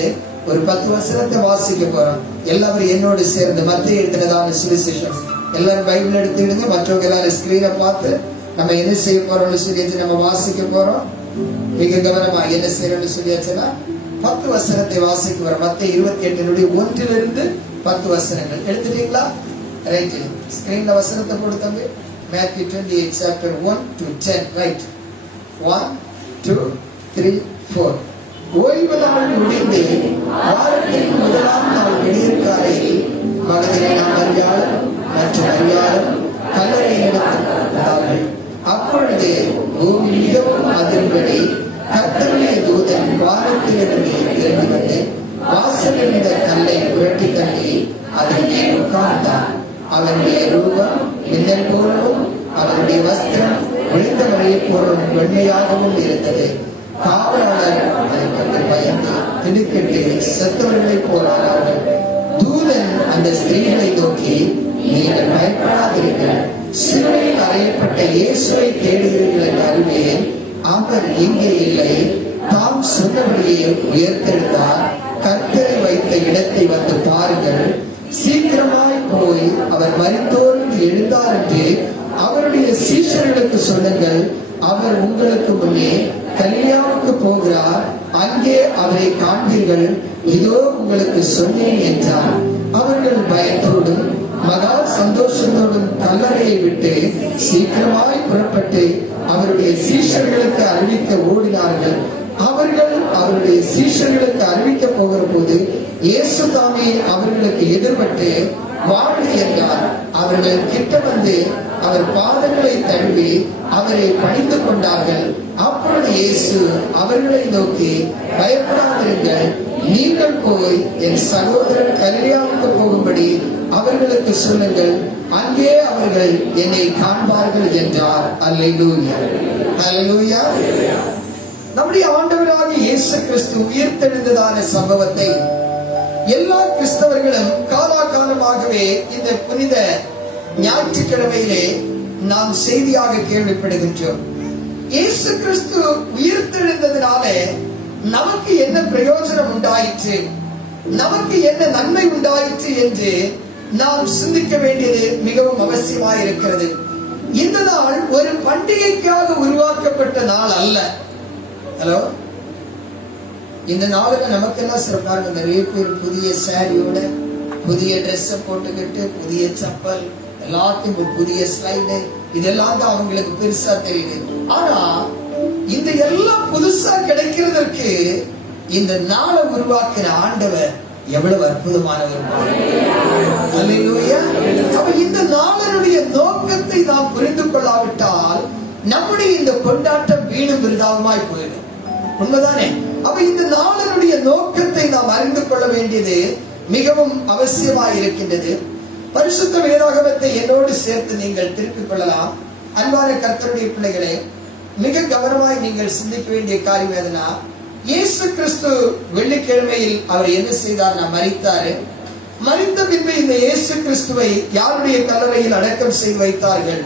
ஒரு 10 வசனத்தை வாசிக்க போறோம். எல்லாரும் என்னோடு சேர்ந்து மத்திய எழுதினதான சுவிசேஷம், எல்லாரும் பைபிள் எடுத்துடுங்க. மற்றவங்க எல்லாரும் ஸ்கிரீனை பார்த்து நம்ம என்ன செய்ய போறோம்னு சொல்லியாச்சு, நம்ம வாசிக்க போறோம். மிக கவனமா என்ன செய்யறோம்னு சொல்லியாச்சுன்னா 10 வசனத்தை வாசிக்க போறோம். மத்திய 28 1 to 10 வசனங்கள் எடுத்துட்டீங்களா? ரைட், ஸ்கிரீன்ல வசனத்தை போடு தம்பி. Matthew 28 chapter 1 to 10. ரைட், 1 2 3 4. ஓய்வு நாள் முடிந்து வாரத்தின் முதலாம் நாள் விடியற்காலையில் மகதிலேனா மரியாள் மற்றும் மரியாளும் கல்லறை நடந்தார்கள். அப்பொழுது பூமி மிகவும் அதிர்ந்தபடி கர்த்தருடைய தூதன் வானத்திலிருந்து இறங்கி வந்து வாசலில் இருந்த கல்லை புரட்டி தள்ளி அதன் மேல் உட்கார்ந்தான். அவனுடைய ரூபம் மின்னல் போலவும் அவனுடைய வஸ்திரம் ஒளிந்த மழையை போலவும் வெண்மையாகவும் இருந்தது. காவலாளர் அதை கண்டு பயந்து திடுக்கிட்டு செத்தவர்களை போரானார்கள். தூதன் அந்த ஸ்திரீகளை நோக்கி, நீங்கள் பயப்படாதீர்கள், சிலுவையில் அறையப்பட்ட இயேசுவை தேடுகிறீர்கள் என்று அறிவேன். அவர் இங்கே இல்லை, தாம் சொன்னபடியே உயர்த்தெழுந்தார். கர்த்தரை வைத்த இடத்தை வந்து பாருங்கள். சீக்கிரமாய் போய் அவர் மரித்தோரில் எழுந்தார் என்று அவருடைய சீஷர்களுக்கு சொல்லுங்கள். அவர் உங்களுக்கு முன்னே கலிலேயாவுக்கு போகிறார், அங்கே அவரை காண்பீர்கள். இதோ உங்களுக்கு சொன்னேன் என்றார். அவர்கள் பயத்தோடும் மகா சந்தோஷத்தோடும் கல்லறையை விட்டு சீக்கிரமாய் புறப்பட்டு அவருடைய சீஷர்களுக்கு அறிவிக்க ஓடினார்கள். அவர்கள் அவருடைய சீஷர்களுக்கு அறிவிக்க போகிற போது இயேசு தாமே அவர்களுக்கு எதிர்பட்டு வாழ்க என்றார். அவர்கள் கிட்ட வந்து அவர் பாதங்களை தழுவி அவரை பணிந்து கொண்டார்கள். அப்பொழுது இயேசு அவர்களை நோக்கி, பயப்படாதிருங்கள், நீங்கள் போய் என் சகோதரன் கலிலேயாவுக்கு போகும்படி அவர்களுக்கு சொல்லுங்கள், அங்கே அவர்கள் என்னை காண்பார்கள் என்றார். அல்லேலூயா, அல்லேலூயா. நம்முடைய ஆண்டவராகிய இயேசு கிறிஸ்து உயிர்த்தெழுந்ததான சம்பவத்தை எல்லா கிறிஸ்தவர்களும் காலாகாலமாகவே இந்த புனித ஞாயிற்றுக்கிழமையிலே நாம் செய்தியாக கேள்விப்படுகின்றோம். இயேசு கிறிஸ்து உயிர்த்தெழுந்ததினால நமக்கு என்ன பிரயோஜனம் உண்டாயிற்று, நமக்கு என்ன நன்மை உண்டாயிற்று என்று நாம் சிந்திக்க வேண்டியது மிகவும் அவசியமாக இருக்கிறது. இந்த நாள் ஒரு பண்டிகைக்காக உருவாக்கப்பட்ட நாள் அல்ல. ஹலோ, இந்த நாளுல நமக்கெல்லாம் சிறப்பாக நிறைய பேர் புதிய சாரியோட புதிய ட்ரெஸ் போட்டுக்கிட்டு புதிய செப்பல் எல்லாத்தையும் புதிய ஸ்லைடு இதெல்லாம் தான் அவங்களுக்கு பெருசா தெரியுது. ஆனா இந்த எல்லாம் புதுசா கிடைக்கிறதற்கு இந்த நாளை உருவாக்கிற ஆண்டவர் எவ்வளவு அற்புதமானவர். அப்ப இந்த நாளினுடைய நோக்கத்தை நாம் புரிந்து கொள்ளாவிட்டால் நம்முடைய இந்த கொண்டாட்டம் வீணும் விருதாவுமாய் போயிடும். உண்மைதானே? அப்ப இந்த நாளினுடைய நோக்கத்தை நாம் அறிந்து கொள்ள வேண்டியது மிகவும் அவசியமாய் இருக்கின்றது. பரிசுத்த வேதாகமத்தை என்னோடு சேர்த்து நீங்கள் திருப்பிக் கொள்ளலாம். அன்பான கர்த்தருடைய பிள்ளைகளே, மிக கவனமாய் நீங்கள் சிந்திக்க வேண்டிய காரியம் எதுனா, இயேசு கிறிஸ்து வெள்ளிக்கிழமையில் அவர் என்ன செய்தார்? மரித்தாரு. மரித்த பின்பு இந்த இயேசு கிறிஸ்துவை யாருடைய கல்லறையில் அடக்கம் செய்து வைத்தார்கள்?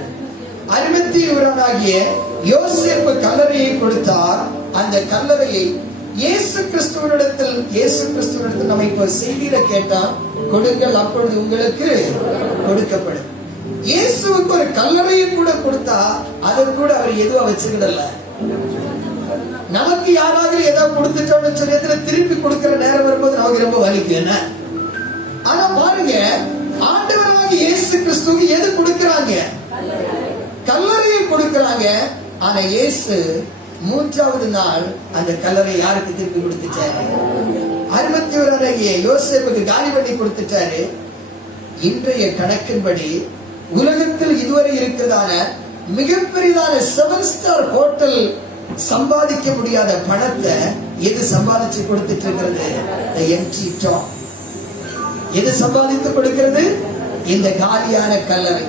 அரிமத்தியூரானாகிய யோசேப்பு கல்லறையை கொடுத்தார். அந்த கல்லறையை இயேசு கிறிஸ்துவனிடத்தில் நம்ம இப்போ செய்தியில கேட்டா, கொடுங்கள் அப்பொழுது உங்களுக்கு கொடுக்கப்படும். இயேசுவுக்கு ஒரு கல்லறையை கூட கொடுத்தா அதை கூட அவர் எதுவும் வச்சுக்கிடல. நமக்கு யாராவது ஏதாவது கொடுத்துட்டோம்னு சொல்லி திருப்பி கொடுக்கிற நேரம் வரும்போது நமக்கு ரொம்ப வலிக்கும். என்ன ஆனா பாருங்க, ஆண்டவராக இயேசு கிறிஸ்துவுக்கு எது கொடுக்கிறாங்க? கல்லறையை கொடுக்கிறாங்க. ஆனா இயேசு மூன்றாவது நாள் அந்த கல்லறை யாருக்கு திருப்பி கொடுத்துட்டாரு? அரிமத்தியூரானாகிய யோசேப்புக்கு காலி பண்ணி கொடுத்துட்டாரு. இன்றைய கணக்கின்படி உலகத்தில் இதுவரை இருக்கிறதான மிகப்பெரியதான 7 ஸ்டார் ஹோட்டல் சம்பாதிக்க முடியாத பணத்தை எது சம்பாதிச்சு கொடுத்துட்டு இருக்கிறது? எம்டி டாப். எது சம்பாதித்து கொடுக்கிறது? இந்த காலியான கல்லறை.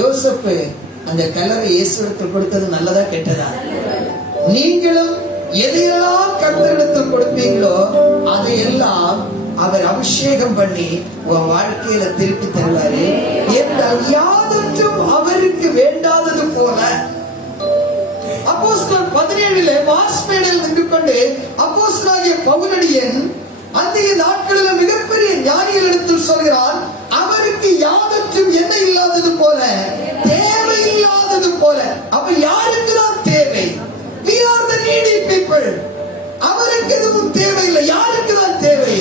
யோசேப்பு அந்த கல்லறை இயேசுவிடத்தில் கொடுத்தது நல்லதா கெட்டதா? நீங்களும் எதையெல்லாம் கர்த்தரிடத்தில் கொடுப்பீங்களோ அதையெல்லாம் அவர் அபிஷேகம் பண்ணி உன் வாழ்க்கையில திருப்பி தருவாரு. என்றால் யாதொன்றும் அவருக்கு வேண்டாதது போல. அப்போஸ்தலர் 17 வாஸ்மேடையில் நின்று கொண்டு அப்போஸ்தலனாகிய பவுலடியன் அன்றைய நாட்களில் மிகப்பெரிய ஞானிகளிடத்தில் சொல்கிறார், அவருக்கு யாதொன்றும் என்ன இல்லாதது போல, தேவை இல்லாதது போல. அப்ப யாருக்கு தான் தேவை? We are the needy people. அவருக்கு எதுவும் தேவையில்லை. யாருக்கு தான் தேவை?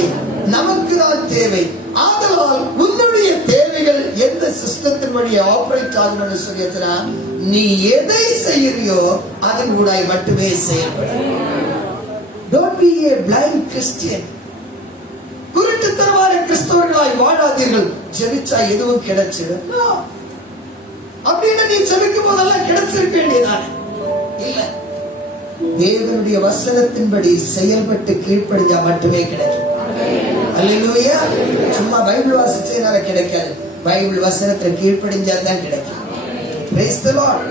நமக்கு தான் தேவை. ஆதலால் உன்னுடைய தேவைகள் எந்த சிஸ்டத்தின் வழியா ஆபரேட் ஆகணும்னு சொல்லியா, நீ எதை செய்யறியோ அதன் கூட மட்டுமே செயல்படும். Don't be a blind Christian. குருட்டுத்தனமான கிறிஸ்தவர்களாய் வாழாதீர்கள். ஜெபிச்சா எதுவும் கிடைச்சிடும் அப்படின்னு நீ ஜெபிக்கும் போதெல்லாம் கிடைச்சிருக்க வேண்டியதானே? இல்ல, தேவனுடைய வசனத்தின்படி செயல்பட்டு கீழ்ப்படிஞ்சா மட்டுமே கிடைக்கும். அல்லேலூயா. சும்மா பைபிள் வாசிச்சதுனால கிடைக்காது. பைபிள் வசனத்தை கீழ்ப்படிஞ்சா தான் கிடைக்கும். Praise the Lord.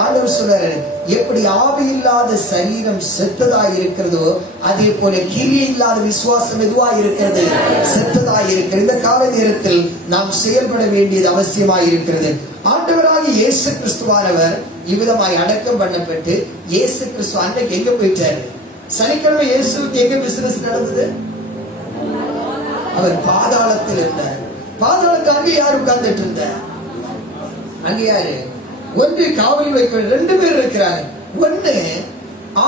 ஆண்டவர் சொல்றாரு, எப்படி ஆவி இல்லாத சரீரம் செத்ததாய் இருக்கிறதோ அதே போல கிரியை இல்லாத விசுவாசம் எதுவாய் இருக்கிறது? செத்ததாய் இருக்கிறது. இந்த கால நேரத்தில் நாம் செயல்பட வேண்டியது அவசியமாய் இருக்கிறது. ஆண்டவராகிய இயேசு கிறிஸ்துவானவர் இவ்விதமாய் அடக்கம் பண்ணப்பட்டு இயேசு கிறிஸ்து அன்றைக்கு எங்க போயிட்டாரு? சனிக்கிழமை இயேசுவுக்கு எங்க பிசினஸ் நடந்தது? அவர் பாதாளத்தில் இருந்தார். பாதாளத்து அங்கே யார் உட்கார்ந்துட்டு இருந்தார்? அங்க யாரு? ஒன்று காவல் வைக்க 2 பேர் இருக்கிறாங்க. ஒண்ணு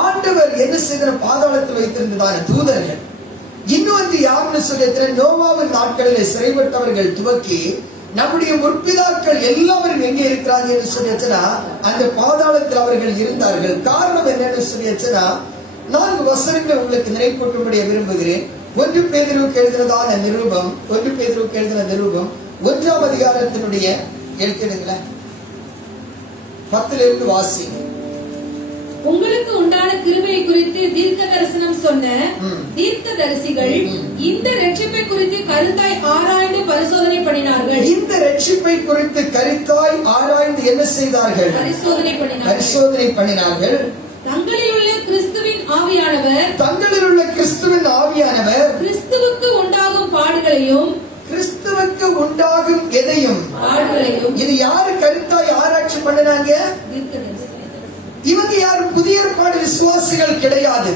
ஆண்டவர் என்ன செய்கிற பாதாளத்தில் வைத்திருந்ததான தூதர்கள். இன்னொன்று யாருன்னு சொல்லி நோவாவின் நாட்களிலே சிறைப்பட்டவர்கள் துவக்கி நம்முடைய முற்பிதாக்கள் எல்லாரும் எங்கே இருக்கிறாங்க என்று சொல்லியாச்சுன்னா அந்த பாதாளத்தில் அவர்கள் இருந்தார்கள். காரணம் என்னன்னு சொல்லியாச்சுன்னா 4 வசனங்களை உங்களுக்கு நினைப்பூட்டும்படி விரும்புகிறேன். 1 பேதுருவுக்கு எழுதினதான நிருபம் 1 பேதுருவுக்கு எழுதின நிருபம் 1ஆம் அதிகாரத்தினுடைய எழுத்துடுங்கள 10 இருந்து வாசிங்க. உங்களுக்கு உண்டான கிருபையை குறித்து தீர்க்க தரிசனம் சொன்ன தீர்க்கதரிசிகள் இந்த ரட்சிப்பை குறித்து கருத்தாய் ஆராய்ந்து பரிசோதனை பண்ணினார்கள். இந்த ரட்சிப்பை குறித்து கருத்தாய் ஆராய்ந்து என்ன செய்தார்கள்? பரிசோதனை பண்ணினார்கள். தங்களில் உள்ள கிறிஸ்துவின் ஆவியானவர் கிறிஸ்துவுக்கு உண்டாகும் பாடுகளையும் கிறிஸ்துவுக்கு உண்டாகும் எதையும் பாடுகளையும் இது யாரு கருத்தாய் ஆராய்ச்சி பண்ணினாங்க? இவங்க யாரும் புதிய ஏற்பாடு விசுவாசிகள் கிடையாது.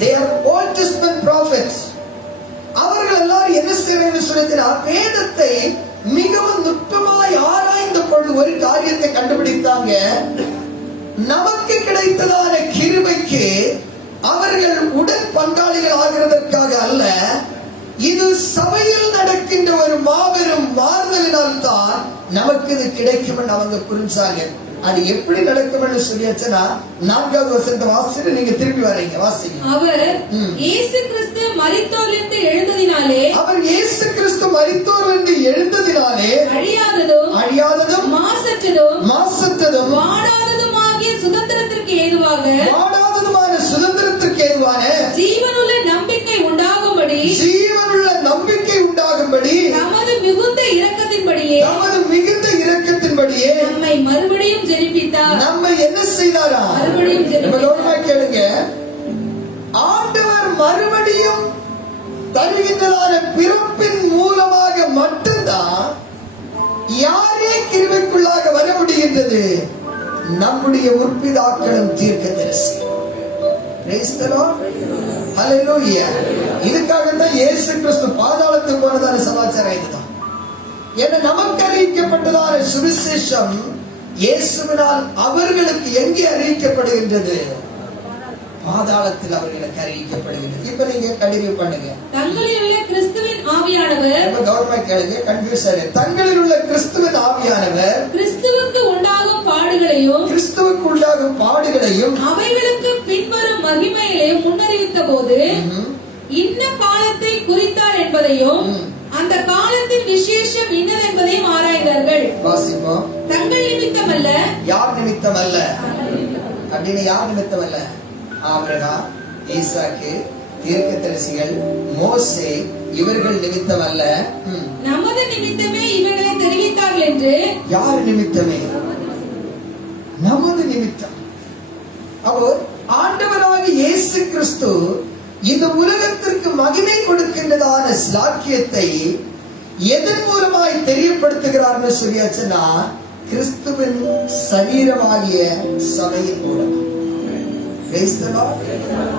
They are Old Testament prophets. அவர்கள் எல்லாரும் என்ன செய்யறாங்கன்னு சொல்லினா வேதத்தை மிகவும் நுட்பமாய் ஆராய்ந்த பொழுது ஒரு காரியத்தை கண்டுபிடித்தாங்க. நமக்கு கிடைத்ததான கிருபைக்கு அவர்கள் உடன் பங்காளிகள் ஆகிறதற்காக அல்ல, இது சபையில் நடக்கின்ற ஒரு மாபெரும் மாறுதலினால் தான் நமக்கு இது கிடைக்கும் அவங்க புரிஞ்சாங்க. அது எப்படி நடக்கும் என்று சொல்லியாச்சுன்னா 4வது வசனத்தை வாசிட்டு நீங்க திரும்பி வரீங்க. வாசிங்க. அவர் இயேசு கிறிஸ்து மரித்தோரிலிருந்து எழுந்ததினாலே அழியாததும் மாசற்றதும் வாடாததுமாகிய சுதந்திரத்திற்கு ஏதுவான ஜீவனுள்ள நம்பிக்கை உண்டாகும்படி நமது மிகுந்த இரக்கத்தின்படியே நம்மை மறுபடியும் ஜெனிப்பித்தார். நம்மை என்ன செய்தாரா? மறுபடியும் ஜெனிப்பித்தார். கேளுங்க, ஆண்டவர் மறுபடியும் தருகின்றதான பிறப்பின் மூலமாக மட்டும்தான் யாரே கிருபைக்குள்ளாக வர முடிகின்றது? நம்முடைய முற்பிதாக்களும் தீர்க்கதரிசி. Praise the Lord. Hallelujah. இதுக்காகத்தான் இயேசு கிறிஸ்து பாதாளத்துக்கு போனதான சமாச்சாரம் இதுதான். ஏன்னா நமக்கு அறிவிக்கப்பட்டதான சுவிசேஷம் இயேசுவினால் அவர்களுக்கு எங்கே அறிவிக்கப்படுகின்றது? பாதாளத்தில் அவர்களுக்கு அறிவிக்கப்படுகின்றது. இப்ப நீங்க கண்டினியூ பண்ணுங்க. தங்களில் உள்ள கிறிஸ்துவின் ஆவியானவர் கவர்மெண்ட் கேளுங்க, கன்ஃபியூஸ் ஆகுது. தங்களில் உள்ள கிறிஸ்துவின் ஆவியானவர் கிறிஸ்துவுக்கு உண்டாகும் பாடுகளையும் அவைகளுக்கு பின்வரும் மகிமையிலே முன்னறிவித்த போது இன்ன காலத்தை குறித்தார் என்பதையும் அந்த காலத்தின் விசேஷம் இன்னது என்பதையும் ஆராய்ந்தார்கள். வாசிப்போம். தங்கள் நிமித்தமல்ல. யார் நிமித்தமல்ல அப்படின்னு? யார் நிமித்தமல்ல? ஆபிரகாம், ஈசாக்கு, தீர்க்கதரிசிகள், மோசே இவர்கள் நிமித்தமல்ல, நமது நிமித்தமே இவர்களை தெரிவித்தார்கள் என்று. யார் நிமித்தமே? நமது நிமித்தம். அப்போ ஆண்டவராகிய இயேசு கிறிஸ்து இந்த உலகத்திற்கு மகிமை கொடுக்கின்றதான ஸ்லாக்கியத்தை எதன் மூலமாய் தெரியப்படுத்துகிறார்னு சொல்லியாச்சுன்னா கிறிஸ்துவின் சரீரமாகிய சபையின் மூலம்.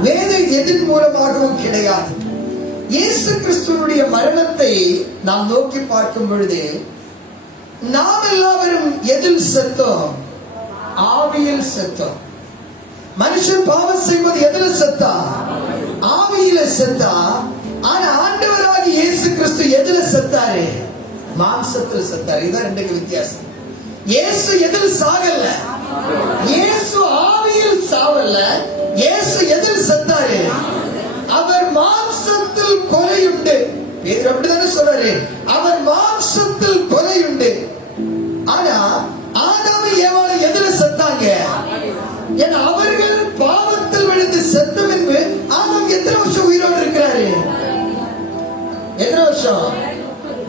வேதம் எதன் மூலமாகவும் கிடையாது. இயேசு கிறிஸ்துவனுடைய மரணத்தை நாம் நோக்கி பார்க்கும் பொழுது நாம் எல்லாரும் எதில் செத்தோம்? ஆவியில் செத்தோம். மனுஷன் பாவம் செய்வது எதில் செத்தா? ஆவியில செத்தா. ஆனா ஆண்டவராகிய இயேசு கிறிஸ்து எதில செத்தாரு? மாம்சத்தில் செத்தாரு. இதான் ரெண்டுக்கு வித்தியாசம். இயேசு எதில் சாகல? இயேசு ஆவியில் சாவல்ல. இயேசு எதில் செத்தாரு? அவர் மாம்சத்தில் கொலையுண்டு. பேதுரு அப்படிதானே சொல்றாரு, அவர் மாம்சத்தில் கொலையுண்டு. ஆனா ஆதாம் ஏவாள் எதில செத்தாங்க? ஏன்னா அவர்கள் பாவத்தில் விழுந்து செத்தம் என்று. ஆதாம் எத்தனை வருஷம் உயிரோடு இருக்கிறாரு? எத்தனை வருஷம்?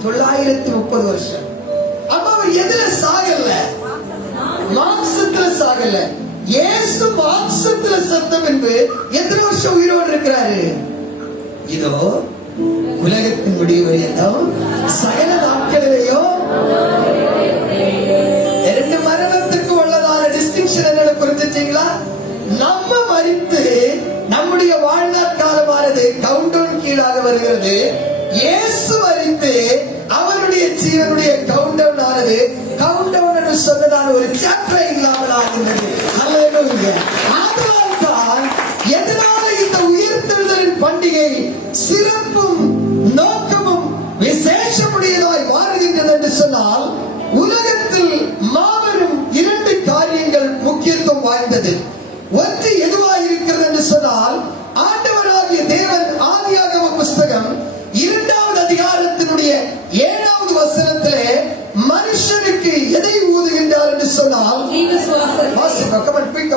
930 வருஷம். அப்ப அவர் எதில சாகல? மாம்சத்துல சாகல. இயேசு மாம்சத்துல செத்தம் என்று எத்தனை வருஷம் உயிரோடு இருக்கிறாரு? இதோ உலகத்தின் முடிவு வரையும் சகல நாட்களிலேயோ. இரண்டு மரணத்துக்கு உள்ளதான டிஸ்டிங்ஷன் என்னன்னு புரிஞ்சுட்டீங்களா? நம்ம மரித்து நம்முடைய வாழ்நாள் காலமானது கவுண்டவுன் கீழாக வருகிறது. இயேசு மரித்து அவருடைய ஜீவனுடைய கவுண்டவுன் ஆனது கவுண்டவுன் என்று சொன்னதான ஒரு சாப்டர் இல்லாமல் ஆகின்றது. ஹல்லேலூயா. அதனால்தான் எதனால இந்த உயிர்த்தெழுதலின் பண்டிகை சிறப்பும் நோக்கமும் விசேஷமுடையதாய் மாறுகின்றது என்று சொன்னால், உலகத்தில் மாபெரும் 2 காரியங்கள் முக்கியத்துவம் வாய்ந்தது. ஒன்று எதுவாக இருக்கிறது என்று சொன்னால், ஆண்டவராகிய தேவன் ஆதியாகம புஸ்தகம் 2வது அதிகாரத்தினுடைய 7வது வசனத்திலே மனுஷனுக்கு எதை ஊதுகின்றார் என்று சொன்னால்,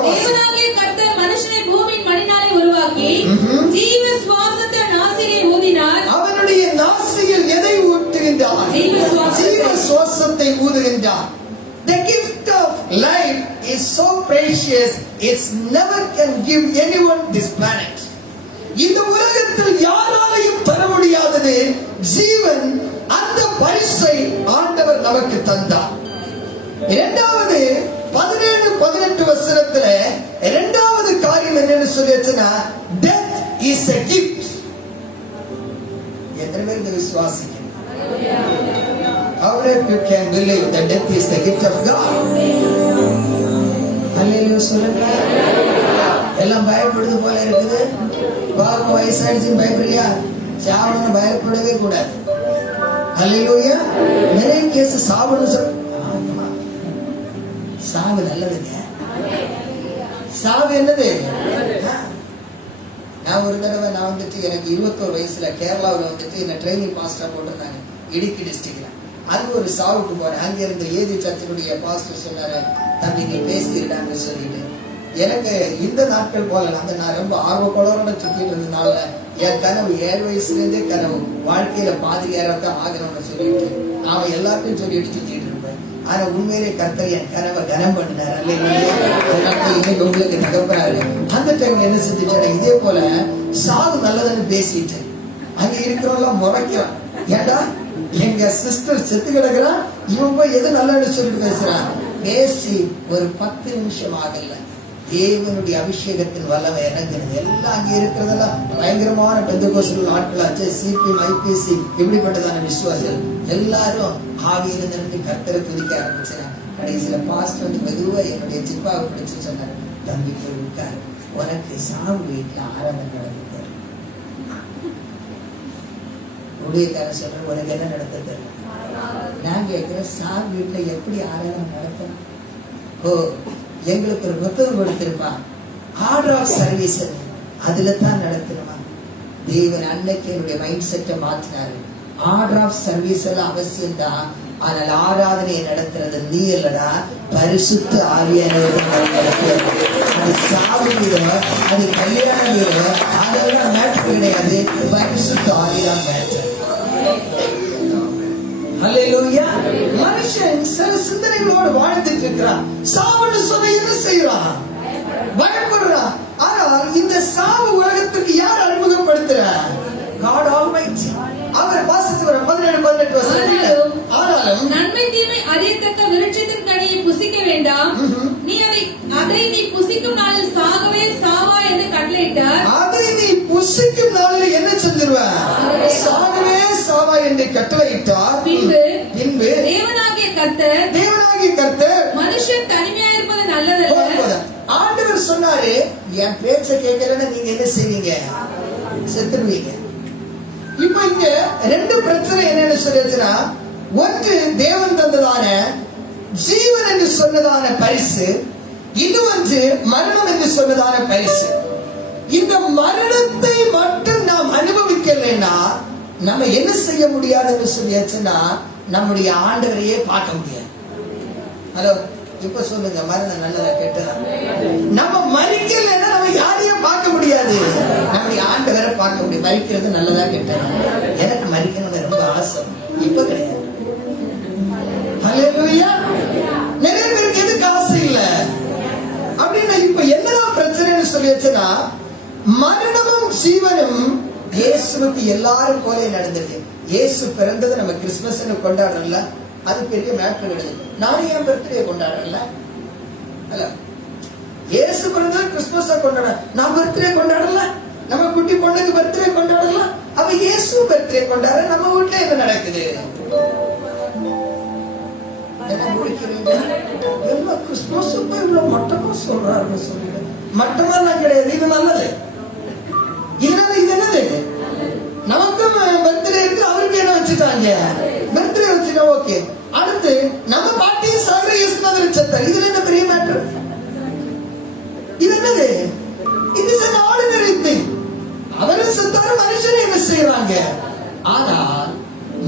தேவனாகிய கர்த்தர் மனுஷனை பூமியின் மண்ணினாலே உருவாக்கி ஜீவ சுவாசத்தை நாசியிலே ஊதினார். அவனுடைய நாசியில் எதை ஊட்டுகின்றார்? ஜீவ சுவாசத்தை ஊதுகின்றார். The gift of life is so precious, it's never can give anyone this planet. இந்த உலகத்தில் யாராலையும் தர முடியாதது ஜீவன். அந்த பரிசை ஆண்டவர் நமக்கு தந்தார். இரண்டாவது 17-18 வசனத்துல இரண்டாவது காரியம் என்னன்னு சொல்லிச்சுன்னா, death is a gift. எத்தனை பேர் இதை விசுவாசிக்கிறீங்க? How many you can believe that death is the gift of God? Hallelujah சொல்லுங்க. எல்லாம் பயப்படுது போல இருக்குது. பாபு வயசாயிடுச்சுன்னு பயப்படுறியா? சாவணும்னு பயப்படவே கூடாது. ஹல்லேலூயா. நிறைய கேஸ் சாவணும். சாவு நல்லதுங்க. சாவு என்னது? நான் ஒரு தடவை வந்துட்டு எனக்கு 21 வயசுல கேரளாவில் வந்துட்டு என்ன ட்ரைனிங் பாஸ்டரா போட்டிருந்தாங்க இடுக்கி டிஸ்ட்ரிக்ட்ல. அது ஒரு சாவுக்கு போறேன். அங்க இருந்த ஏதி சர்ச்சினுடைய பாஸ்டர் சொன்னாரு, தம்பி நீ பேசிடுடான்னு சொல்லிட்டு. எனக்கு இந்த நாட்கள் போல நான் ரொம்ப ஆர்வக்கோளோட சுத்திட்டு இருந்ததுனால என் கனவு 7 வயசுல இருந்தே கனவு வாழ்க்கையில பாதிரியாரத்தான் ஆகணும்னு சொல்லிட்டு அவன் எல்லாருக்கும் சொல்லிட்டு சுத்திட்டு இருப்பேன். ஆனா உண்மையிலே கர்த்தர் என் கனவை கனம் பண்ணினார். இன்னைக்கு உங்களுக்கு தகப்பறாரு. அந்த டைம் என்ன செஞ்சுட்டேன், இதே போல சாவு நல்லதுன்னு பேசிட்டேன். அங்க இருக்கிறவங்க முறைக்கிறான், ஏண்டா எங்க சிஸ்டர் செத்து கிடக்குறான், இவன் போய் எது நல்லதுன்னு சொல்லிட்டு பேசுறான். பேசி ஒரு 10 நிமிஷம் ஆகல, தேவனுடைய அபிஷேகத்தின் வல்லமை இறங்குறது. எல்லாம் அங்க இருக்கிறதெல்லாம் பயங்கரமான பெந்தகோஸ்தல் ஆட்களாச்சு. சிபிஎம், ஐபிசி இப்படிப்பட்டதான விசுவாசிகள் எல்லாரும் ஆவியில நின்று கர்த்தரை துதிக்க ஆரம்பிச்சாங்க. கடைசியில பாஸ்ட் வந்து மெதுவா என்னுடைய ஜிப்பாவை பிடிச்சு சொன்னாரு, தம்பி போய் விட்டாரு, உனக்கு சாவு வீட்டுல ஆராதனை நடந்தது. ஊழியக்காரன் சொல்ற, உனக்கு என்ன நடந்தது? நான் கேட்கிறேன், சாவு வீட்டுல எப்படி ஆராதனை நடத்தணும்? ஓ, எங்களுக்கு ஒரு புத்தகம் கொடுத்திருப்பான், ஆர்டர் ஆஃப் சர்வீஸ், அதுல தான் நடத்தணுமா? தேவன் அன்னைக்கு என்னுடைய மைண்ட் செட்டை மாற்றினாரு. ஆர்டர் ஆஃப் சர்வீஸ் எல்லாம் அவசியம் தான், ஆனால் ஆராதனையை நடத்துறது நீ இல்லடா, பரிசுத்த ஆவியானவர். அது சாவு வீரோ, அது கல்யாண வீரோ, அதெல்லாம் மேட்டர் கிடையாது. பரிசுத்த ஆவிதான் மேட்டர். ஹல்லேலூயா. மனுஷன் சில சிந்தனைகளோடு வாழ்ந்துட்டு இருக்கிறான். சாவுன்னு சொன்ன என்ன செய்யறான்? பயப்படுறான். ஆனால் இந்த சாவு உலகத்துக்கு யார் அறிமுகப்படுத்துற? God Almighty. அவர் வாசித்து வர 17-18 வசனங்கள், ஆனாலும் நன்மை தீமை அறியத்தக்க விருட்சத்தின் கனியை புசிக்க வேண்டாம், நீ அதை நீ புசிக்கும் நாளில் சாகவே சாவா என்று கட்டளையிட்டார். அதை நீ புசிக்கும் நாளில் என்ன செஞ்சிருவ? சாகவே சாவா என்று கட்டளையிட்டார். பின்பு தேவனாகிய கர்த்தர் மனுஷன் தனிமையா இருப்பது நல்லதல்ல. ஆண்டவர் சொன்னாரு, என் பேச்ச கேட்கலன்னு நீங்க என்ன செய்வீங்க? செத்துடுவீங்க. இப்ப இங்க 2 பிரச்சனை என்னன்னு சொல்லிச்சுன்னா, ஒன்று தேவன் தந்ததான ஜீவன் என்று சொன்னதான பரிசு, இன்னொன்று மரணம் என்று சொன்னதான பரிசு. இந்த மரணத்தை மட்டும் நாம் அனுபவிக்கலைன்னா நம்ம என்ன செய்ய முடியாதுன்னு சொல்லியாச்சுன்னா, நம்முடைய ஆண்டவரையே பார்க்க முடியாது. ஹலோ, இப்ப சொல்லுங்க, மரணம் நல்லதா கெட்டதா? நம்ம மரிக்கலைன்னா நம்ம யாரையும் பார்க்க முடியாது, நம்முடைய ஆண்டவரை பார்க்க முடியும். மரிக்கிறது நல்லதா கெட்டதா? எனக்கு மரிக்கணும்னு ரொம்ப ஆசை, இப்ப கிடையாது. ஹல்லேலூயா. நிறைய பேருக்கு எதுக்கு ஆசை இல்ல அப்படின்னா, இப்ப என்னதான் பிரச்சனைன்னு சொல்லியாச்சுன்னா, மரணமும் ஜீவனும் இயேசுவுக்கு எல்லாரும் போல நடந்தது. இயேசு பிறந்தது நம்ம கிறிஸ்துமஸ் கொண்டாடுறோம்ல, அது பெரிய மேட்டர் கிடையாது. நானும் என் பர்த்டே கொண்டாடுறேன்ல. இயேசு பிறந்தது கிறிஸ்துமஸை கொண்டாட, நான் பர்த்டே கொண்டாடல, நம்ம குட்டி பொண்ணுக்கு பர்த்டே கொண்டாடலாம். அப்ப இயேசு பர்த்டே கொண்டாட நம்ம வீட்டுல என்ன நடக்குது? என்ன முடிக்கிறீங்க? என்ன கிறிஸ்துமஸ் இவ்வளவு மட்டமா சொல்றாருன்னு சொல்லிட்டு, மட்டமா நான் கிடையாது, இது நல்லது. இதனால இது என்னது? நமக்கும் பர்த்டே இருக்கு, அவருக்கு என்ன வச்சுட்டாங்க? பர்த்டே வச்சுட்டா ஓகே. அடுத்து நம்ம பாட்டியும் சாகர இயேசுநாதர் செத்தார், இதுல என்ன பெரிய மேட்டர்? இது என்னது? It is an ordinary thing. அவரும் செத்தாரு, மனுஷனை என்ன செய்யறாங்க? ஆனா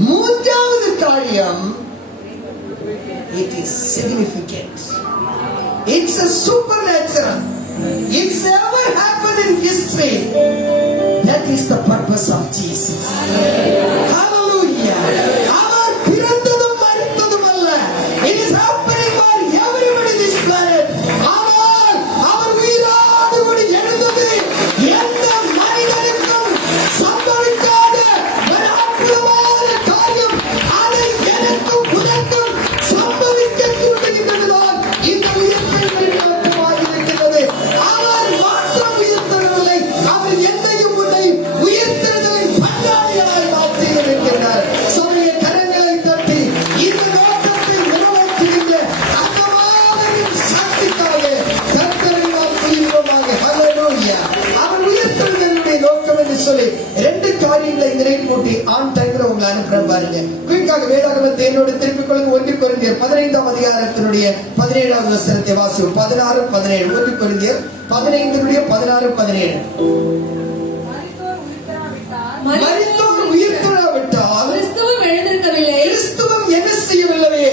மூன்றாவது காரியம், it is significant. It's a supernatural. It's ever happened in history. That is the purpose of Jesus. Hallelujah. அவர் பிறந்ததும் மரித்ததும் அல்ல. It is happening for everybody in this planet. அவர் உயிரோடு கூட எழுந்தது எந்த மனிதனுக்கும் சம்பவிக்காத ஒரு அற்புதமான காரியம். அதை எனக்கும் உனக்கும் சம்பவிக்க கூட்டுகின்றதுதான் இந்த உயிர்த்தெழுதலின் நோக்கமாக இருக்கிறது. அவர் மாத்திரம் உயிர்த்தெழவில்லை, அவர் என்னையும் உன்னையும் உயிர்த்தெழுதலின் பங்காளிகளாய் மாற்றி இருக்கிறார். சமய கரங்களை தட்டி இந்த நோக்கத்தை நிறைவேற்றுகின்ற தங்கமானவரின் சக்திக்காக கர்த்தரை நாம் துதிப்போமாக. ஹல்லேலூயா. அவர் உயிர்த்தெழுதலுடைய நோக்கம் என்று சொல்லி ரெண்டு காரியங்களை நிறைவேற்றி ஆன் டைம்ல உங்களை அனுப்புறேன் பாருங்க. குயிக்காக வேதாகமத்தை என்னோடு திருப்பிக் கொள்ளுங்க. 1 கொரிந்தியர் 15ஆம் அதிகாரத்தினுடைய 17வது வசனத்தை வாசிப்போம். 16, 17. 1 கொரிந்தியர் 15 16, 17. மரித்தோர் உயிர்த்தெழாவிட்டால் கிறிஸ்துவும் எழுந்திருக்கவில்லை. கிறிஸ்துவும் என்ன செய்யவில்லையே?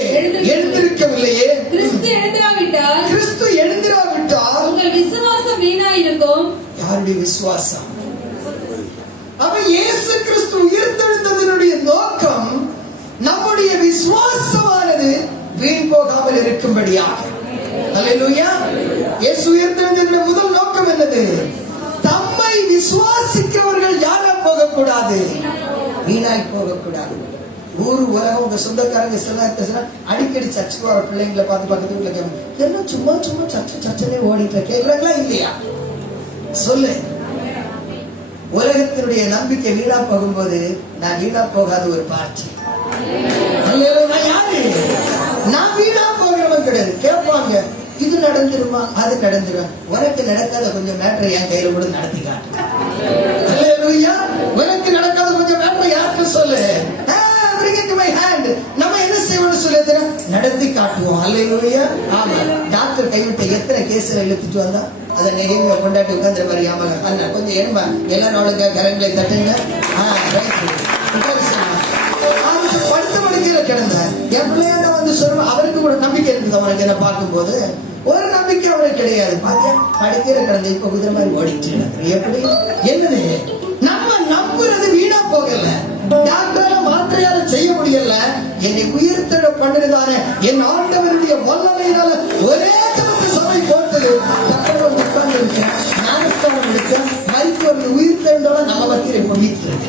எழுந்திருக்கவில்லையே. கிறிஸ்து எழுந்திராவிட்டால் கிறிஸ்து எழுந்திராவிட்டால் உங்கள் விசுவாசம் வீணாயிருக்கும். யாருடைய விசுவாசம்? அப்ப இயேசு கிறிஸ்து உயிர்த்தெழுந்ததனுடைய நோக்கம் நம்முடைய விசுவாசமானது வீண் போகாமல் இருக்கும்படியாக. அல்லேலூயா. இயேசு உயிர்த்தெழுந்ததனுடைய முதல் நோக்கம் என்னது? தம்மை விசுவாசிக்கிறவர்கள் யாரா போகக்கூடாது? வீணாய் போகக்கூடாது. ஊரு உலகம் உங்க சொந்தக்காரங்க சில அடிக்கடி சர்ச்சுக்கு வர பிள்ளைங்களை பார்த்து பக்கத்து வீட்டுல கேட்க, என்ன சும்மா சும்மா சர்ச்சனே ஓடிட்டு கேட்கறாங்களா இல்லையா? சொல்லு. உலகத்தினுடைய நம்பிக்கை வீணா போகும்போது நான் வீணா போகாத ஒரு பார்ட்டி. யாரு? நான் வீணா போகிறவன் கிடையாது. கேட்பாங்க, இது நடந்துருமா அது நடந்துரும். உனக்கு நடக்காத கொஞ்சம் மேட்டர் என் கையில கூட நடத்தி காட்டு. உனக்கு நடக்காத கொஞ்சம் மேட்டர் யாருக்கு சொல்லு. நம்ம என்ன செய்வோம்னு சொல்லி நடத்தி காட்டுவோம். அல்லேலூயா. ஆமா. டாக்டர் கைவிட்ட எத்தனை கேஸ்ல இழுத்துட்டு வந்தா அதை நெகைமையை கொண்டாட்டி உட்காந்துற மாதிரி ஆமாங்க. அண்ணா கொஞ்சம் ஏன்பா எல்லாரும் அவளுங்க கரங்களை தட்டுங்க. படுத்த படுக்கையில கிடந்த என் பிள்ளையாட வந்து சொல்லுவோம். அவருக்கு கூட நம்பிக்கை இருக்குது. அவனுக்கு என்ன பார்க்கும்போது ஒரு நம்பிக்கை அவனுக்கு கிடையாது. பாத்தியா படுக்கையில கிடந்த இப்ப குதிரை மாதிரி ஓடிட்டு எப்படி என்னது? நம்ம நம்புறது வீணா போகல. டாக்டரால மாத்திரையால செய்ய முடியல. என்னை உயிர்த்தெழ பண்ணுறதான என் ஆண்டவருடைய வல்லமையினால ஒரே கருத்து சபை போட்டது. பக்கத்தில் உட்கார்ந்து இருக்கேன், ஞானஸ்தானம் இருக்கேன், மரித்தவர்கள் உயிர்த்தெழுந்தோட நம்ம பத்திரை பொழிக்கிறது.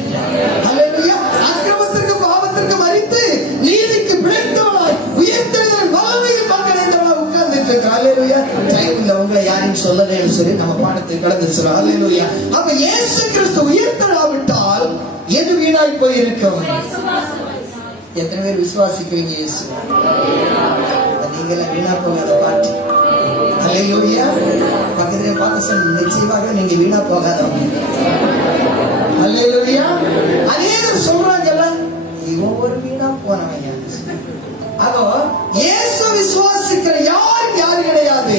அல்லேலூயா. அக்கிரமத்திற்கு பாவத்திற்கு மரித்து நீதிக்கு பிழைத்தவனாய் உயிர்த்தெழுதல் வல்லமையில் பங்கடைந்தவனாய் உட்கார்ந்துட்டு இருக்க. அல்லேலூயா. டைம் இல்ல உங்களை யாரையும் சொல்லலைன்னு சொல்லி நம்ம பாடத்தை கடந்து சொல்றோம். அல்லேலூயா. அப்ப இயேசு கிறிஸ்து உயிர்த்தெழாவிட்டால் எது வீணாய் போயிருக்கும்? எத்தனை பேர் விசுவாசிக்கிறீங்க? இயேசு நீங்கள வீணா போகாத பாட்டி. அல்லேலூயா. பக்கத்திலே பார்த்து சொல்ல, நிச்சயமாக நீங்க வீணா போகாதவங்க. அல்லேலூயா. அதே சொல்றாங்கல்ல, இவன் ஒரு வீணா போனவன். அதோ இயேசு விசுவாசிக்கிற யாரு கிடையாது.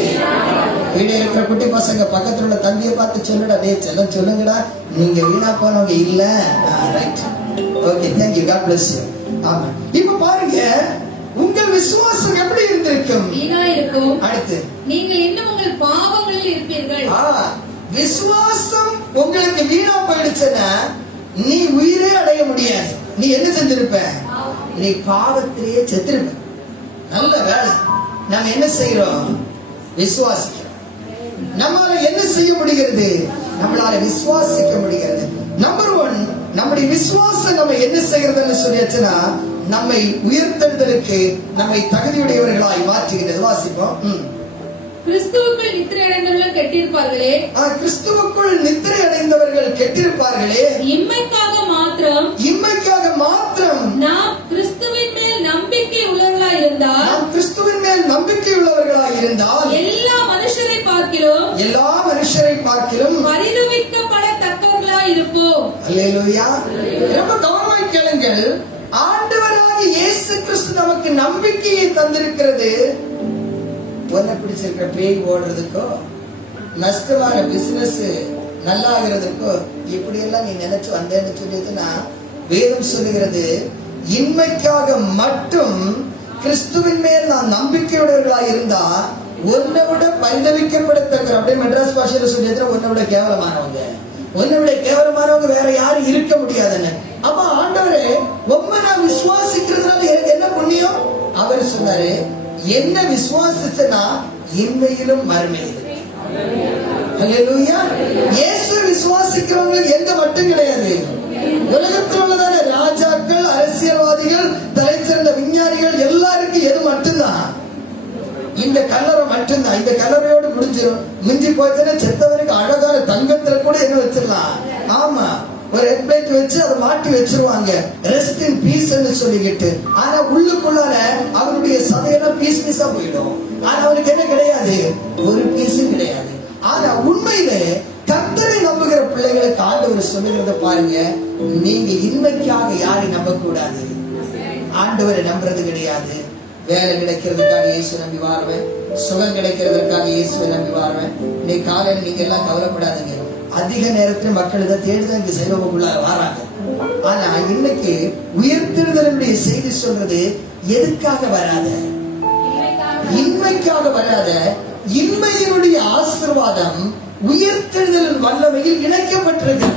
வீடு இருக்கிற குட்டி பசங்க பக்கத்துல உள்ள தம்பியை பார்த்து சொல்லுடா, டே செல்லம் சொல்லுங்கடா, நீங்க வீணா போனவங்க இல்ல. Right, okay, thank you, God bless you. ஆமா. இப்ப பாருங்க, உங்கள் விசுவாசம் எப்படி இருந்திருக்கும்? வீணா இருக்கும். அடுத்து நீங்கள் இன்னும் உங்கள் பாவங்களில் இருப்பீர்கள். விசுவாசம் உங்களுக்கு வீணா போயிடுச்சுன்னா நீ உயிரே அடைய முடியாது. நீ என்ன செஞ்சிருப்ப? நீ பாவத்திலேயே செத்திருப்ப. நல்ல வேலை. நம்ம என்ன செய்யறோம்? விசுவாசிக்கிறோம். நம்மால என்ன செய்ய முடிகிறது? நம்மளால விசுவாசிக்க முடிகிறது. நம்பர் 1, நம்முடைய விசுவாசம் நம்ம என்ன செய்யறதுன்னு சொல்லியாச்சுன்னா நம்மை உயர்த்தெழுதலுக்கு நம்மை தகுதியுடையவர்களாய் மாற்றுகிறது. வாசிப்போம். கிறிஸ்துவுக்குள் நித்திரை அடைந்தவர்கள் கெட்டிருப்பார்களே. கிறிஸ்துவுக்குள் நித்திரை அடைந்தவர்கள் கெட்டிருப்பார்களே. இம்மைக்காக மாத்திரம் நாம் கிறிஸ்துவின் மேல் நம்பிக்கை உள்ளவர்களாய் இருந்தால் எல்லா மனுஷரை பார்க்கிலும் பரிதபிக்கப்படத்தக்கவர்களாய் இருப்போம். அல்லேலூயா. ரொம்ப கவனமாய் கேளுங்கள். ஆண்டவராகிய இயேசு கிறிஸ்து நமக்கு நம்பிக்கையை தந்திருக்கிறது. ஒன்ன பிடிச்சிருக்கிற பேய் ஓடுறதுக்கோ, நஷ்டமான பிசினஸ் நல்லா ஆகிறதுக்கோ, இப்படி எல்லாம் நீ நினைச்சு வந்தேன்னு சொல்லிட்டுனா வேதம் சொல்லுகிறது, இன்மைக்காக மட்டும் கிறிஸ்துவின் மேல் நான் நம்பிக்கையுடையவர்களாக இருந்தா ஒன்னை விட பரிதவிக்கப்படத்தக்க, அப்படியே மெட்ராஸ் பாஷையில சொல்லிட்டு ஒன்னை விட கேவலமானவங்க வேற யாரும் இருக்க முடியாதுன்னு. அப்ப ஆண்டவரே உம்மை நான் விசுவாசிக்கிறதுனால எனக்கு என்ன புண்ணியம்? அவர் சொன்னாரு, என்ன விசுவாசிச்சனா இன்மையிலும் மறுமையிலும். அல்லேலூயா. இயேசு விசுவாசிக்கிறவங்களுக்கு எந்த மட்டும் கிடையாது. உலகத்தில் உள்ளதான ராஜாக்கள், அரசியல்வாதிகள், தலைச்சிறந்த விஞ்ஞானிகள் எல்லாருக்கும் எது மட்டும்தான்? இந்த கல்லறை மட்டும்தான். இந்த கல்லறையோடு முடிஞ்சிடும். மிஞ்சி போச்சுன்னா செத்தவருக்கு அழகான தங்கத்துல கூட என்ன வச்சிடலாம். ஆமா, ஒரு ஹெட்லைட் வச்சு அதை மாட்டி வச்சிருவாங்க, ரெஸ்ட் இன் பீஸ் சொல்லிக்கிட்டு. ஆனா உள்ளுக்குள்ளார அவருடைய சதையெல்லாம் பீஸ் பீஸா போயிடும். ஆனா அவருக்கு என்ன கிடையாது? ஒரு பீஸும் கிடையாது. ஆனா உண்மையிலே கர்த்தரை நம்புகிற பிள்ளைகளுக்கு ஆண்டவர் சொல்லுகிறத பாருங்க, நீங்க இன்மைக்காக யாரை நம்ப கூடாது. ஆண்டவரை நம்புறது கிடையாது. வேலை கிடைக்கிறதுக்காக இயேசு நம்பி வாழ்வேன், சுகம் கிடைக்கிறதுக்காக இயேசுவை நம்பி வாழ்வேன். இன்னைக்கு காலையில நீங்க எல்லாம் கவலைப்படாதீங்க. அதிக நேரத்தில் மக்கள் இதை தேடிதான் இங்க செய்வகுள்ளார வராங்க. ஆனா இன்னைக்கு உயிர்த்தெழுதலுடைய செய்தி சொல்றது எதுக்காக வராத? இன்மைக்காக வராத. இன்மையினுடைய ஆசீர்வாதம் உயிர்த்தெழுதல் வல்லமையில் இணைக்கப்பட்டிருக்கு.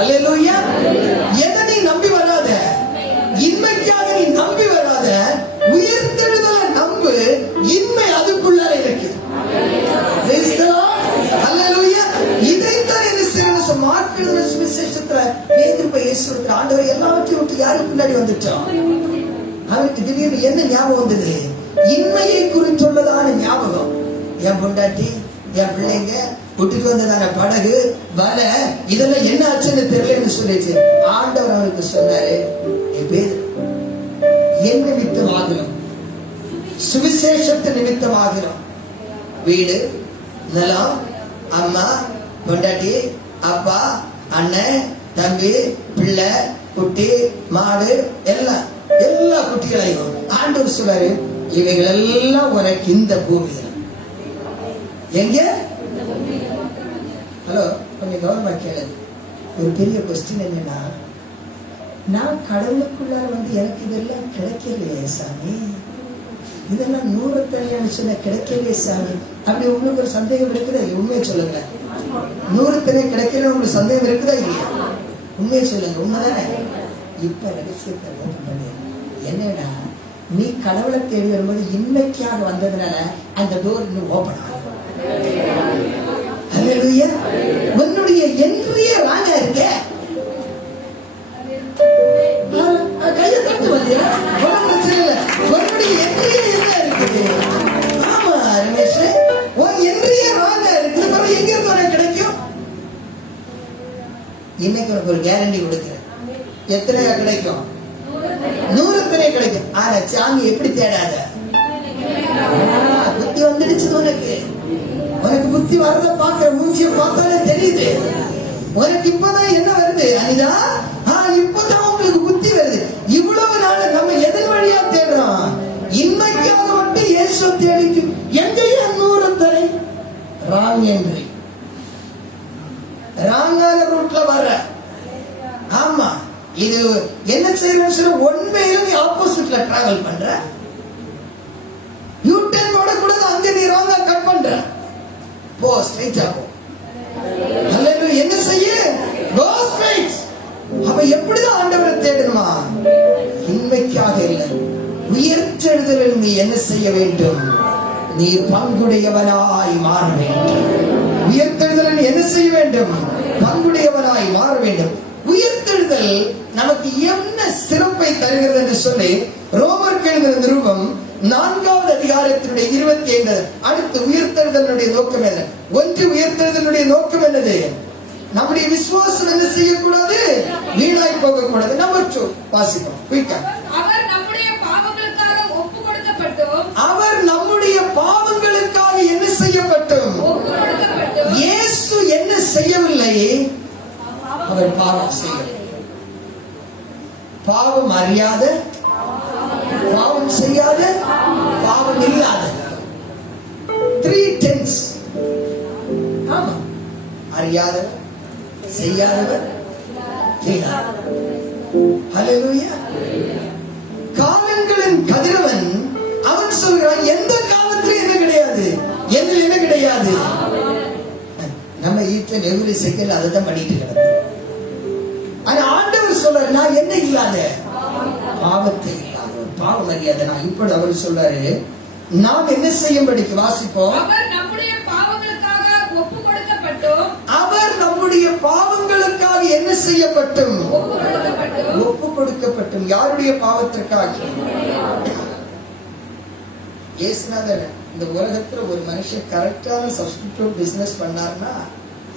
அல்லேலூயா. எதை நீ நம்பி வராத? இன்மைக்காக நீ நம்பி வராத, உயிர்த்தெழுதலை நம்பு. இன்மை அதுக்குள்ளார இருக்குது. அல்லேலூயா. இதைத்தான் என்ன செய்யணும்? மார்க் எழுதின சுவிசேஷத்துல பேதுரு போய் இயேசுவுக்கு, ஆண்டவர் எல்லாவற்றையும் விட்டு யாருக்கு பின்னாடி வந்துட்டான்? அவருக்கு திடீர்னு என்ன ஞாபகம் வந்தது? இன்மையை குறித்துள்ளதான ஞாபகம். என் பொண்டாட்டி, என் பிள்ளைங்க, விட்டுட்டு வந்ததான படகு, வலை, இதெல்லாம் என்ன ஆச்சுன்னு தெரியலன்னு சொல்லிச்சு. ஆண்டவர் அவருக்கு சொன்னாரு, என் நிமித்தமாகிறோம், சுவிசேஷத்து நிமித்தமாகிறோம், வீடு, நிலம், அம்மா, பொண்டாட்டி, அப்பா, அண்ணன், தம்பி, பிள்ளை, குட்டி, மாடு, எல்லாம் எல்லா குட்டிகளையும் ஆண்டவர் சொல்றாரு, இவைகள் எல்லாம் உனக்கு இந்த பூமியில். எங்க? ஹலோ, கொஞ்சம் கவனமா கேளு. ஒரு பெரிய கொஸ்டின் என்னன்னா, நான் கடவுளுக்குள்ளார வந்து எனக்கு இதெல்லாம் கிடைக்கலையே சாமி, இதெல்லாம் 100 தனியான்னு சொன்ன கிடைக்கலையே சாமி. அப்படி உங்களுக்கு ஒரு சந்தேகம் இருக்குதா? உண்மையை சொல்லுங்க. 100 தனியா கிடைக்கல உங்களுக்கு சந்தேகம் இருக்குதா இல்லையா? உண்மையை சொல்லுங்க. உண்மைதானே? இப்ப ரகசியத்தை பண்ணு. என்னடா, நீ கடவுளை தேடி வரும்போது இன்மைக்காக வந்ததுனால அந்த டோர் இன்னும் ஓபன் ஆகும். அல்லேலூயா. உன்னுடைய என்றைய ராஜா இருக்க கையை தட்டு வந்து பிரச்சனை இல்லை. உன்னுடைய என்றைய என்ன இருக்குது? ஆமா ரமேஷ், உன் என்றைய ராஜா இருக்குது. எங்க இருந்து உனக்கு கிடைக்கும்? இன்னைக்கு உனக்கு ஒரு கேரண்டி கொடுக்கிறேன். எத்தனையா கிடைக்கும்? 100 கிடைக்கும். ஆனா சாமி எப்படி தேடாத? புத்தி வந்துடுச்சு உனக்கு. உனக்கு புத்தி வரத பாக்குற மூஞ்சிய பார்த்தாலே தெரியுது. உனக்கு இப்பதான் என்ன வருது? அனிதா, இப்பதான் உங்களுக்கு புத்தி வருது. இவ்வளவு நாள் நம்ம எதன் வழியா தேடுறோம்? இன்மைக்காக மட்டும் இயேசு தேடிக்கு. எங்கேயா 100 தடை? ராங் என்ட்ரி, ராங்கான ரூட்ல வர்ற. ஆமா, இது என்ன செய்யணும் சொல்ல, உண்மையில நீ ஆப்போசிட்ல டிராவல் பண்ற. யூ டர்ன் போட கூட அங்க நீ ராங்கா கட் பண்ற. போ ஸ்ட்ரைட்டா போ. அல்லேலூயா. என்ன செய்ய? Go straight. அப்ப எப்படிதான் ஆண்டவரை தேடணுமா? இன்மைக்காக இல்லை, உயிர்த்தெழுதலில் நீ என்ன செய்ய வேண்டும்? நீ பங்குடையவனாய் மாற வேண்டும். உயிர்த்தெழுதலில் என்ன செய்ய வேண்டும்? பங்குடையவனாய் மாற வேண்டும். உயிர்த்தெழுதல் நமக்கு என்ன சிறப்பை தருகிறது என்று சொல்லி ரோமருக்கு எழுதின நிருபம் 4வது அதிகாரத்தினுடைய 25 அடுத்து உயிர்த்தெழுதலுடைய நோக்கம் என்ன? ஒன்று, உயிர்த்தெழுதலுடைய நோக்கம் என்னது? நம்முடைய விசுவாசம் என்ன செய்யக்கூடாது? வீணாய் போகக்கூடாது. நம்பர் 2 வாசிப்போம் குயிக்கா. அவர் நம்முடைய பாவங்களுக்காக ஒப்பு கொடுக்கப்பட்டோம். அவர் நம்முடைய பாவங்களுக்காக என்ன செய்யப்பட்டோம்? ஒப்பு கொடுக்கப்பட்டோம். இயேசு என்ன செய்யவில்லை? அவர் பாவம் செய்யவில்லை. பாவம் அறியாத, பாவம் செய்யாத, பாவம் இல்லாத 3 tense. ஆமா, அறியாதவர், செய்யாதவர், ஹல்லேலூயா. காலங்களின் கதிரவன் அவன் சொல்கிறான், எந்த காலத்திலும் என்ன கிடையாது, என்னில் என்ன கிடையாது. நம்ம வீட்டில் வெகுளி செகல் அதை தான் பண்ணிட்டு கிடக்கு. ஆனா ஆண்டவர் சொல்றாரு, நான் என்ன இல்லாத, பாவத்தை இல்லாத, பாவம் அறியாத நான். இப்படி அவர் சொல்றாரு, நாம் என்ன செய்யும்படிக்கு வாசிப்போம். அவர் நம்முடைய பாவங்களுக்காக ஒப்பு கொடுக்கப்பட்டோம். அவர் நம்முடைய பாவங்களுக்காக என்ன செய்யப்பட்டும்? ஒப்பு கொடுக்கப்பட்டோம். ஒப்பு கொடுக்கப்பட்டும். யாருடைய பாவத்திற்காக? இயேசுநாதர் இந்த உலகத்துல ஒரு மனுஷன் கரெக்டான சப்ஸ்டிடியூட் பிசினஸ் பண்ணார்னா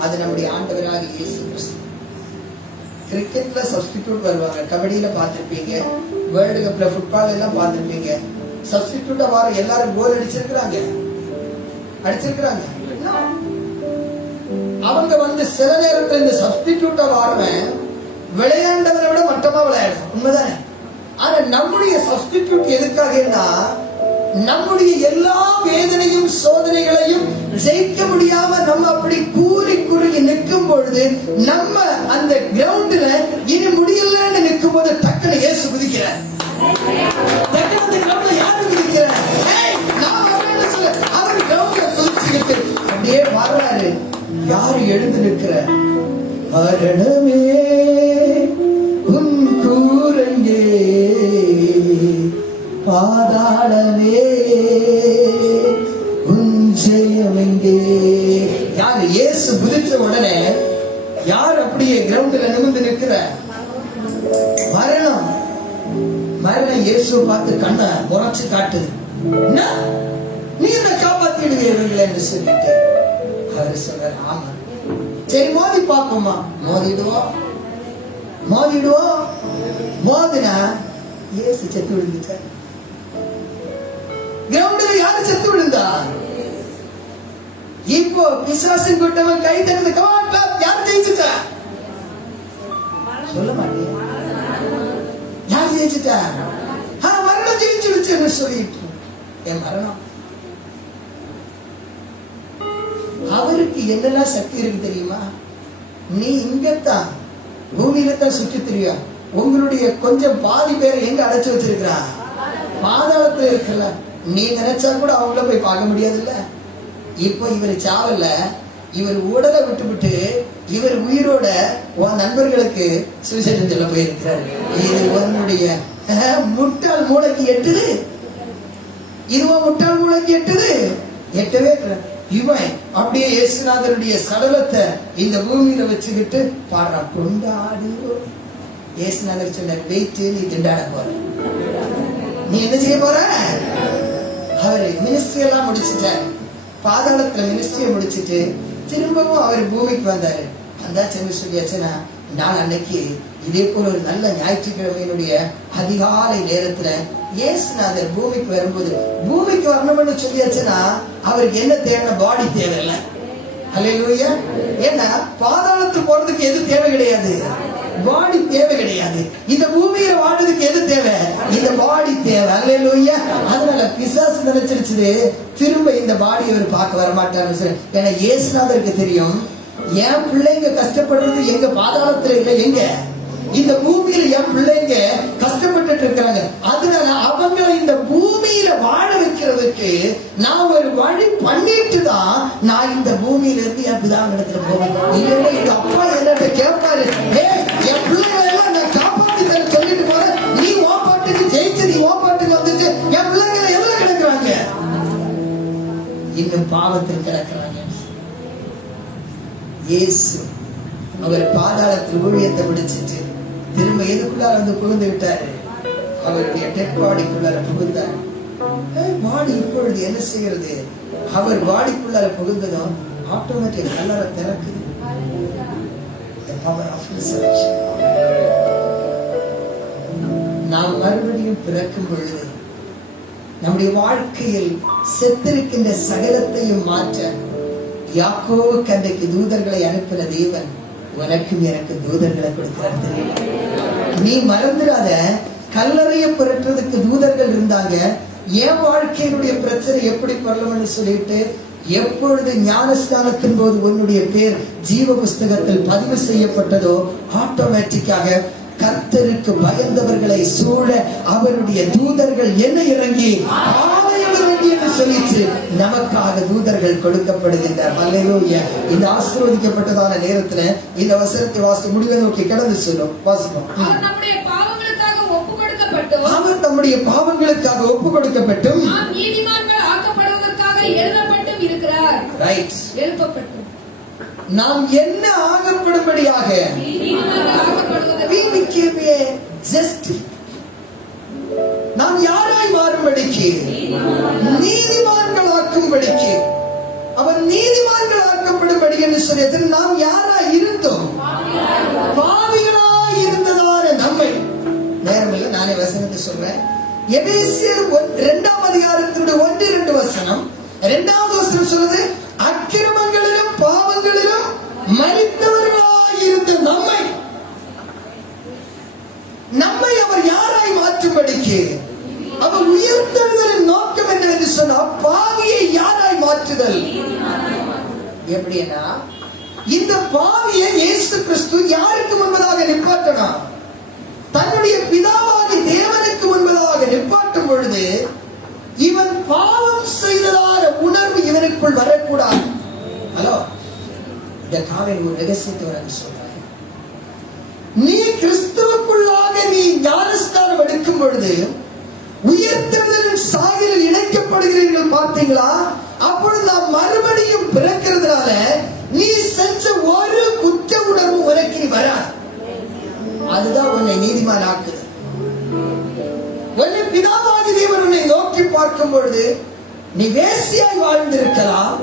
அது நம்முடைய ஆண்டவராக இயேசு கிறிஸ்து. கிரிக்கெட்ல சப்ஸ்டிடியூட் வருவாங்க, கபடியில பார்த்திருப்பீங்க, வேர்ல்டு கப்ல ஃபுட்பால் எல்லாம் பார்த்திருப்பீங்க. சப்ஸ்டிடியூட்டா வர எல்லாரும் கோல் அடிச்சிருக்கிறாங்க. அவங்க வந்து சில நேரத்தில் இந்த சப்ஸ்டிடியூட்டா வாரவன் விளையாண்டவரை விட மட்டமா விளையாடும், உண்மைதானே? ஆனா நம்முடைய சப்ஸ்டிடியூட் எதுக்காகனா நம்முடைய எல்லா வேதனையும் சோதனைகளையும் ஜெயிக்க முடியாம நம்ம அப்படி கூறி குறுகி நிற்கும் பொழுது நம்ம அந்த கிரவுண்ட்ல இனி முடியலன்னு நிற்கும் போது டக்குனு இயேசு குதிக்கிறார். டக்குனு கிரவுண்ட்ல யாரு குதிக்கிறார்? அவர் கிரவுண்ட்ல குதிச்சுக்கிட்டு அப்படியே வர்றாரு. யாரு எழுந்து நிற்கிற? மரணமே உன் கூரங்கே, பாதாளமே உன் ஜெயம் எங்கே. யாரு? இயேசு குதிச்ச உடனே யார் அப்படியே கிரவுண்ட்ல நிமிர்ந்து நிற்கிற? மரணம். மரணம் இயேசுவை பார்த்து கண்ணை முறைச்சு காட்டுது. நீ என்ன காப்பாத்திடுவீர்கள் என்று சொல்லிட்டு அவர் சொல்றாரு, ஆமா சரி மோதி பார்ப்போமா. மோதிடுவோம் மோதினா இயேசு செத்து விழுந்துட்டார். கிரவுண்ட்ல யாரு செத்து விழுந்தா? இப்போ பிசாசின் கூட்டவன் கை தட்டுது, கமான் கிளாப். யார் ஜெயிச்சுட்டா? சொல்ல மாட்டேன். யார் ஜெயிச்சுட்டா? மரணம் ஜெயிச்சுடுச்சுன்னு சொல்லிட்டு என் மரணம். அவருக்கு என்னெல்லாம் சக்தி இருக்கு தெரியுமா? நீ இங்கத்தான் பூமியில தான் சுற்றி தெரியும். உங்களுடைய கொஞ்சம் பாதி பேரை எங்க அடைச்சு வச்சிருக்கிறா? பாதாளத்துல இருக்கல. நீ நினைச்சா கூட அவங்கள போய் பார்க்க முடியாது இல்ல. இப்போ இவர் சாவல்ல, இவர் உடலை விட்டு இவர் உயிரோட உன் நண்பர்களுக்கு சுவிசேஷம் சொல்ல போயிருக்கிறார். இது உன்னுடைய முட்டாள் மூளைக்கு எட்டுது. இதுவா முட்டாள் மூளைக்கு எட்டுது? எட்டவே இவன் அப்படியே இயேசுநாதருடைய சடலத்தை இந்த பூமியில வச்சுக்கிட்டு பாடுறான், கொண்டாடு. இயேசுநாதர் சொன்னார், வெயிட்டு, நீ திண்டாட போற. நீ என்ன செய்ய போற? அவரு மினிஸ்ட்ரி எல்லாம் முடிச்சுட்டார். பாதாளத்துல மினிஸ்ட்ரியை முடிச்சுட்டு திரும்பவும் அவர் பூமிக்கு வந்தாரு. வந்தாச்சு சொல்லியாச்சுன்னா, நான் அன்னைக்கு இதே போல ஒரு நல்ல ஞாயிற்றுக்கிழமையினுடைய அதிகாலை நேரத்துல இயேசுநாதர் பூமிக்கு வரும்போது, பூமிக்கு வரணும்னு சொல்லியாச்சுன்னா அவருக்கு என்ன தேவை? பாடி தேவையில்லை. ஹல்லேலூயா. ஏன்னா பாதாளத்துக்கு போறதுக்கு எது தேவை கிடையாது? பாடி தேவை கிடையாது. இந்த பூமியில வாழ்றதுக்கு எது தேவை? இந்த பாடி தேவை. ஹல்லேலூயா. அதனால பிசாசு நினைச்சிருச்சு திரும்ப இந்த பாடி அவர் பார்க்க வர மாட்டாருன்னு சொல்லி. ஏன்னா இயேசுநாதருக்கு தெரியும், என் பிள்ளைங்க கஷ்டப்படுறது எங்க பாதாளத்துல இல்லை, எங்க இந்த பூமியில என் பிள்ளைங்க கஷ்டப்பட்டு இருக்காங்க. அதனால அவங்களை இந்த பூமியில வாழ வைக்கிறதுக்கு நான் ஒரு வழி பண்ணிட்டு தான் நான் இந்த பூமியில இருந்து என் பிதாவின் இடத்துல போவேன். இல்லைன்னா எங்க அப்பா என்ன கேட்பாரு, என் பிள்ளைகளை எல்லாம் நான் காப்பாத்தி தர சொல்லிட்டு போறேன், நீ ஓப்பாட்டுக்கு ஜெயிச்சு நீ ஓப்பாட்டுக்கு வந்துச்சு, என் பிள்ளைங்களை எவ்வளவு கிடக்குறாங்க? இன்னும் பாவத்தில் கிடக்குறாங்க. இயேசு அவர் பாதாளத்தில் ஊழியத்தை முடிச்சிட்டு திரும்ப எதுக்குள்ளார வந்து புகுந்து விட்டாரு? அவருடைய டெட் பாடிக்குள்ளார புகுந்தார். பாடி இப்பொழுது என்ன செய்கிறது? அவர் பாடிக்குள்ளார புகுந்ததும் ஆட்டோமேட்டிக் கல்லறை திறக்குது. The power of resurrection. நாம் மறுபடியும் பிறக்கும் பொழுது நம்முடைய வாழ்க்கையில் செத்திருக்கின்ற சகலத்தையும் மாற்ற யாக்கோபுக்கு அன்றைக்கு தூதர்களை அனுப்பின தேவன் உனக்கும் எனக்கு தூதர்களை கொடுக்கிறார் தெரியுமா? நீ மறந்துடாத, கல்லறையை புரட்டுறதுக்கு தூதர்கள் இருந்தாங்க. என் வாழ்க்கையினுடைய பிரச்சனை எப்படி பரலம்னு சொல்லிட்டு எப்பொழுது ஞானஸ்நானத்தின் போது உன்னுடைய பேர் ஜீவ புஸ்தகத்தில் பதிவு செய்யப்பட்டதோ ஆட்டோமேட்டிக்காக கர்த்தருக்கு பயந்தவர்களை சூழ அவருடைய தூதர்கள் என்ன இறங்கி என்று சொல்லிச்சு நமக்காக தூதர்கள் கொடுக்கப்படுகின்றார். அல்லேலூயா. இந்த ஆசீர்வதிக்கப்பட்டதான நேரத்துல இந்த வசனத்தை வாசி முடிவை நோக்கி கடந்து சொல்லும் வாசிப்போம். அவர் நம்முடைய பாவங்களுக்காக ஒப்பு கொடுக்கப்பட்டும் நாம் நீதிமான்கள் ஆக்கப்படுவதற்காக எழுதப்பட்டும் இருக்கிறார். ரைட். எழுப்பப்பட்டும் நாம் என்ன ஆகப்படும்படியாக நாம் யாராய் மாறும்படிக்கு? நீதிமான்கள் ஆக்கும்படிக்கு. அவர் நீதிமான்கள் ஆக்கப்படும்படி என்று சொல்லியது நாம் யாராய் இருந்தோம்? பாவிகளாய் இருந்ததான நம்மை. நேரமில்லை, நானே வசனத்தை சொல்றேன். எபேசியர் 2ஆம் அதிகாரத்தினுடைய 1-2 வசனம். 2வது வசனம் சொல்றது, அக்கிரமங்களிலும் பாவங்களிலும் மரித்தவர்களாய் இருந்த நம்மை அவர் யாராய் மாற்றும்படிக்கு? அவர் உயிர்த்தெழுதலின் நோக்கம் என்னவென்று சொன்னால் பாவியை யாராய் மாற்றுதல். எப்படின்னா இந்த பாவியை இயேசு கிறிஸ்து யாருக்கு முன்பதாக நிப்பாட்டணும்? தன்னுடைய பிதாவாகி தேவனுக்கு முன்பதாக நிப்பாட்டும் பொழுது இவன் பாவம் செய்ததான உணர்வு இவனுக்குள் வரக்கூடாது. ஹலோ, இந்த காலையில் ஒரு ரகசியத்தை நான் சொல்றேன். நீ கிறிஸ்துவுக்குள்ளாக நீ ஞானஸ்நானம் எடுக்கும் பொழுது உயிர்த்தெழுதலின் சாயலில் இணைக்கப்படுகிறீர்கள் பார்த்தீங்களா? அப்பொழுது நாம் மறுபடியும் பிறக்கிறதுனால நீ செஞ்ச ஒரு குற்ற உணர்வு உனக்கு வராது. அதுதான் உன்னை நீதிமான் ஆக்குது. உன்னை பிதாவாகி தேவன் உன்னை நோக்கி பார்க்கும் பொழுது நீ வேசியாய் வாழ்ந்திருக்கலாம்,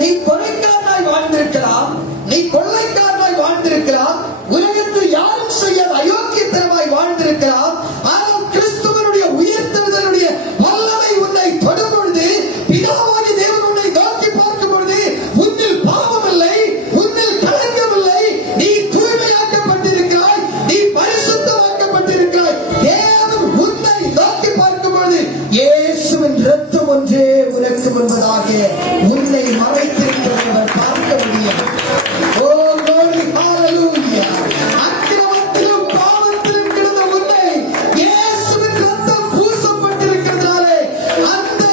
நீ கொலைக்காரனாய் வாழ்ந்திருக்கலாம், நீ கொள்ளைக்காரனாய் வாழ்ந்திருக்கலாம், உலகத்தில் யாரும் செய்யாத அயோக்கியத்தனமாய் வாழ்ந்திருக்கலாம். ஆனால் கிறிஸ்துவனுடைய உயிர்த்தெழுதலுடைய வல்லமை உன்னை தொடும் பொழுது, பிதாவாகி தேவன் உன்னை நோக்கி பார்க்கும் பொழுது உன்னில் பாவம் இல்லை, உன்னில் களங்கம் இல்லை, நீ தூய்மையாக்கப்பட்டிருக்கிறாய், நீ பரிசுத்தமாக்கப்பட்டிருக்கிறாய். தேவன் உன்னை நோக்கி பார்க்கும் பொழுது இயேசுவின் இரத்தம் ஒன்றே உனக்கு முன்பதாக உன்னை மறைத்திருக்கிறவர் பார்க்க முடியும். ஓ glory, hallelujah. அக்கிரமத்திலும் பாவத்திலும் கிடந்த உன்னை இயேசுவின் இரத்தம் பூசப்பட்டிருக்கிறதாலே அந்த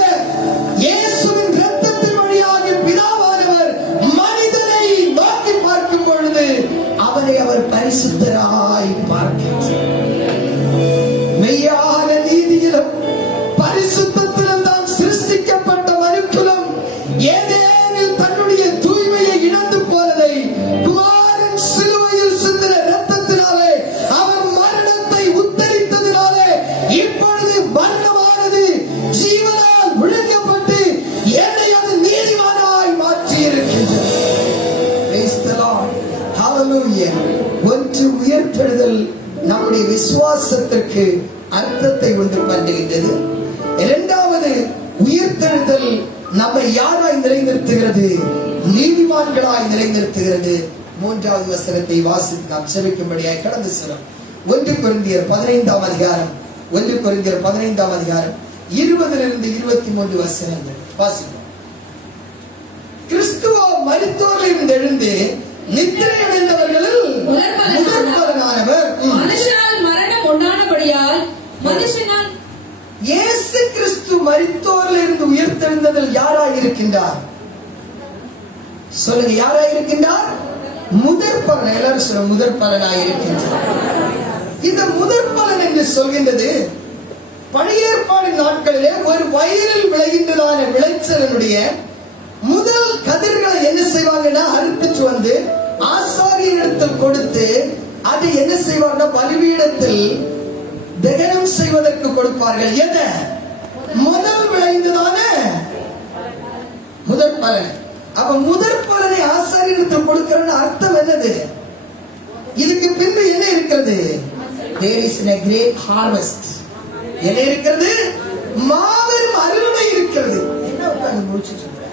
இயேசுவின் இரத்தத்தின் வழியாக பிதாவானவர் மனிதனை நோக்கி பார்க்கும் பொழுது அவரை அவர் பரிசுத்தராய் பார்க்கின்றார். மெய்யான நீதியிலும் பரிசுத்தத்திலும் தான் சிருஷ்டிக்கப்பட்ட மனுக்குலம் ஏதேனில் தன்னுடைய தூய்மையை இழந்து போனதை குமாரன் சிலுவையில் சிந்தின இரத்தத்தினாலே அவர் மரணத்தை உத்தரித்ததினாலே இப்பொழுது மரணமானது ஜீவனால் விழுங்கப்பட்டு என்னை அது நீதிமானாய் மாற்றி இருக்கின்றது. Praise the Lord. Hallelujah. ஒன்று உயிர்த்தெழுதல் நம்முடைய விசுவாசத்திற்கு அர்த்தத்தை உண்டு பண்ணுகின்றது. இரண்டாவது உயிர்த்தெழுதல் நம்மை யாராய் நிலைநிறுத்துகிறது? நீதிமான்களாய் நிலைநிறுத்துகிறது. 3வது வசனத்தை வாசித்து நாம் செபிக்கும்படியாய் கடந்து செல்லும். 1 கொரிந்தியர் 15ஆம் அதிகாரம் 1 கொரிந்தியர் 15ஆம் அதிகாரம் 20 23 வசனங்கள் வாசிப்போம். கிறிஸ்துவோ மரித்தோரிலிருந்து எழுந்து நித்திரை அடைந்தவர்களில் முதற்பலனானவர். மனுஷனால் மரணம் உண்டானபடியால் மனுஷனால் இயேசு கிறிஸ்து மரித்தோரிலிருந்து உயிர்த்தெழுந்ததில் யாராய் இருக்கின்றார்? சொல்லுங்க, யாராய் இருக்கின்றார்? முதற்பலன். எல்லாரும் சொல்லுங்க, முதற்பலனாய் இருக்கின்றார். இந்த முதற்பலன் என்று சொல்கின்றது பழைய ஏற்பாடு நாட்களிலே ஒரு வயலில் விளைகின்றதான விளைச்சலினுடைய முதல் கதிர்களை என்ன செய்வாங்கன்னா அறுப்பிச்சு வந்து ஆசாரியனிடத்தில் கொடுத்து அதை என்ன செய்வாங்கன்னா பலிபீடத்தில் தகனம் செய்வதற்கு கொடுப்பார்கள். எதை? முதல் விளைந்ததான முதற் பலன். அப்ப முதற் பலனை ஆசாரியனிடத்தில் கொடுக்கிறன்னு அர்த்தம் என்னது? இதுக்கு பின்பு என்ன இருக்கிறது? There is a great harvest. என்ன இருக்கிறது? மாபெரும் அறுவடை இருக்கிறது. என்ன உட்கார்ந்து முடிச்சுட்டு இருக்க?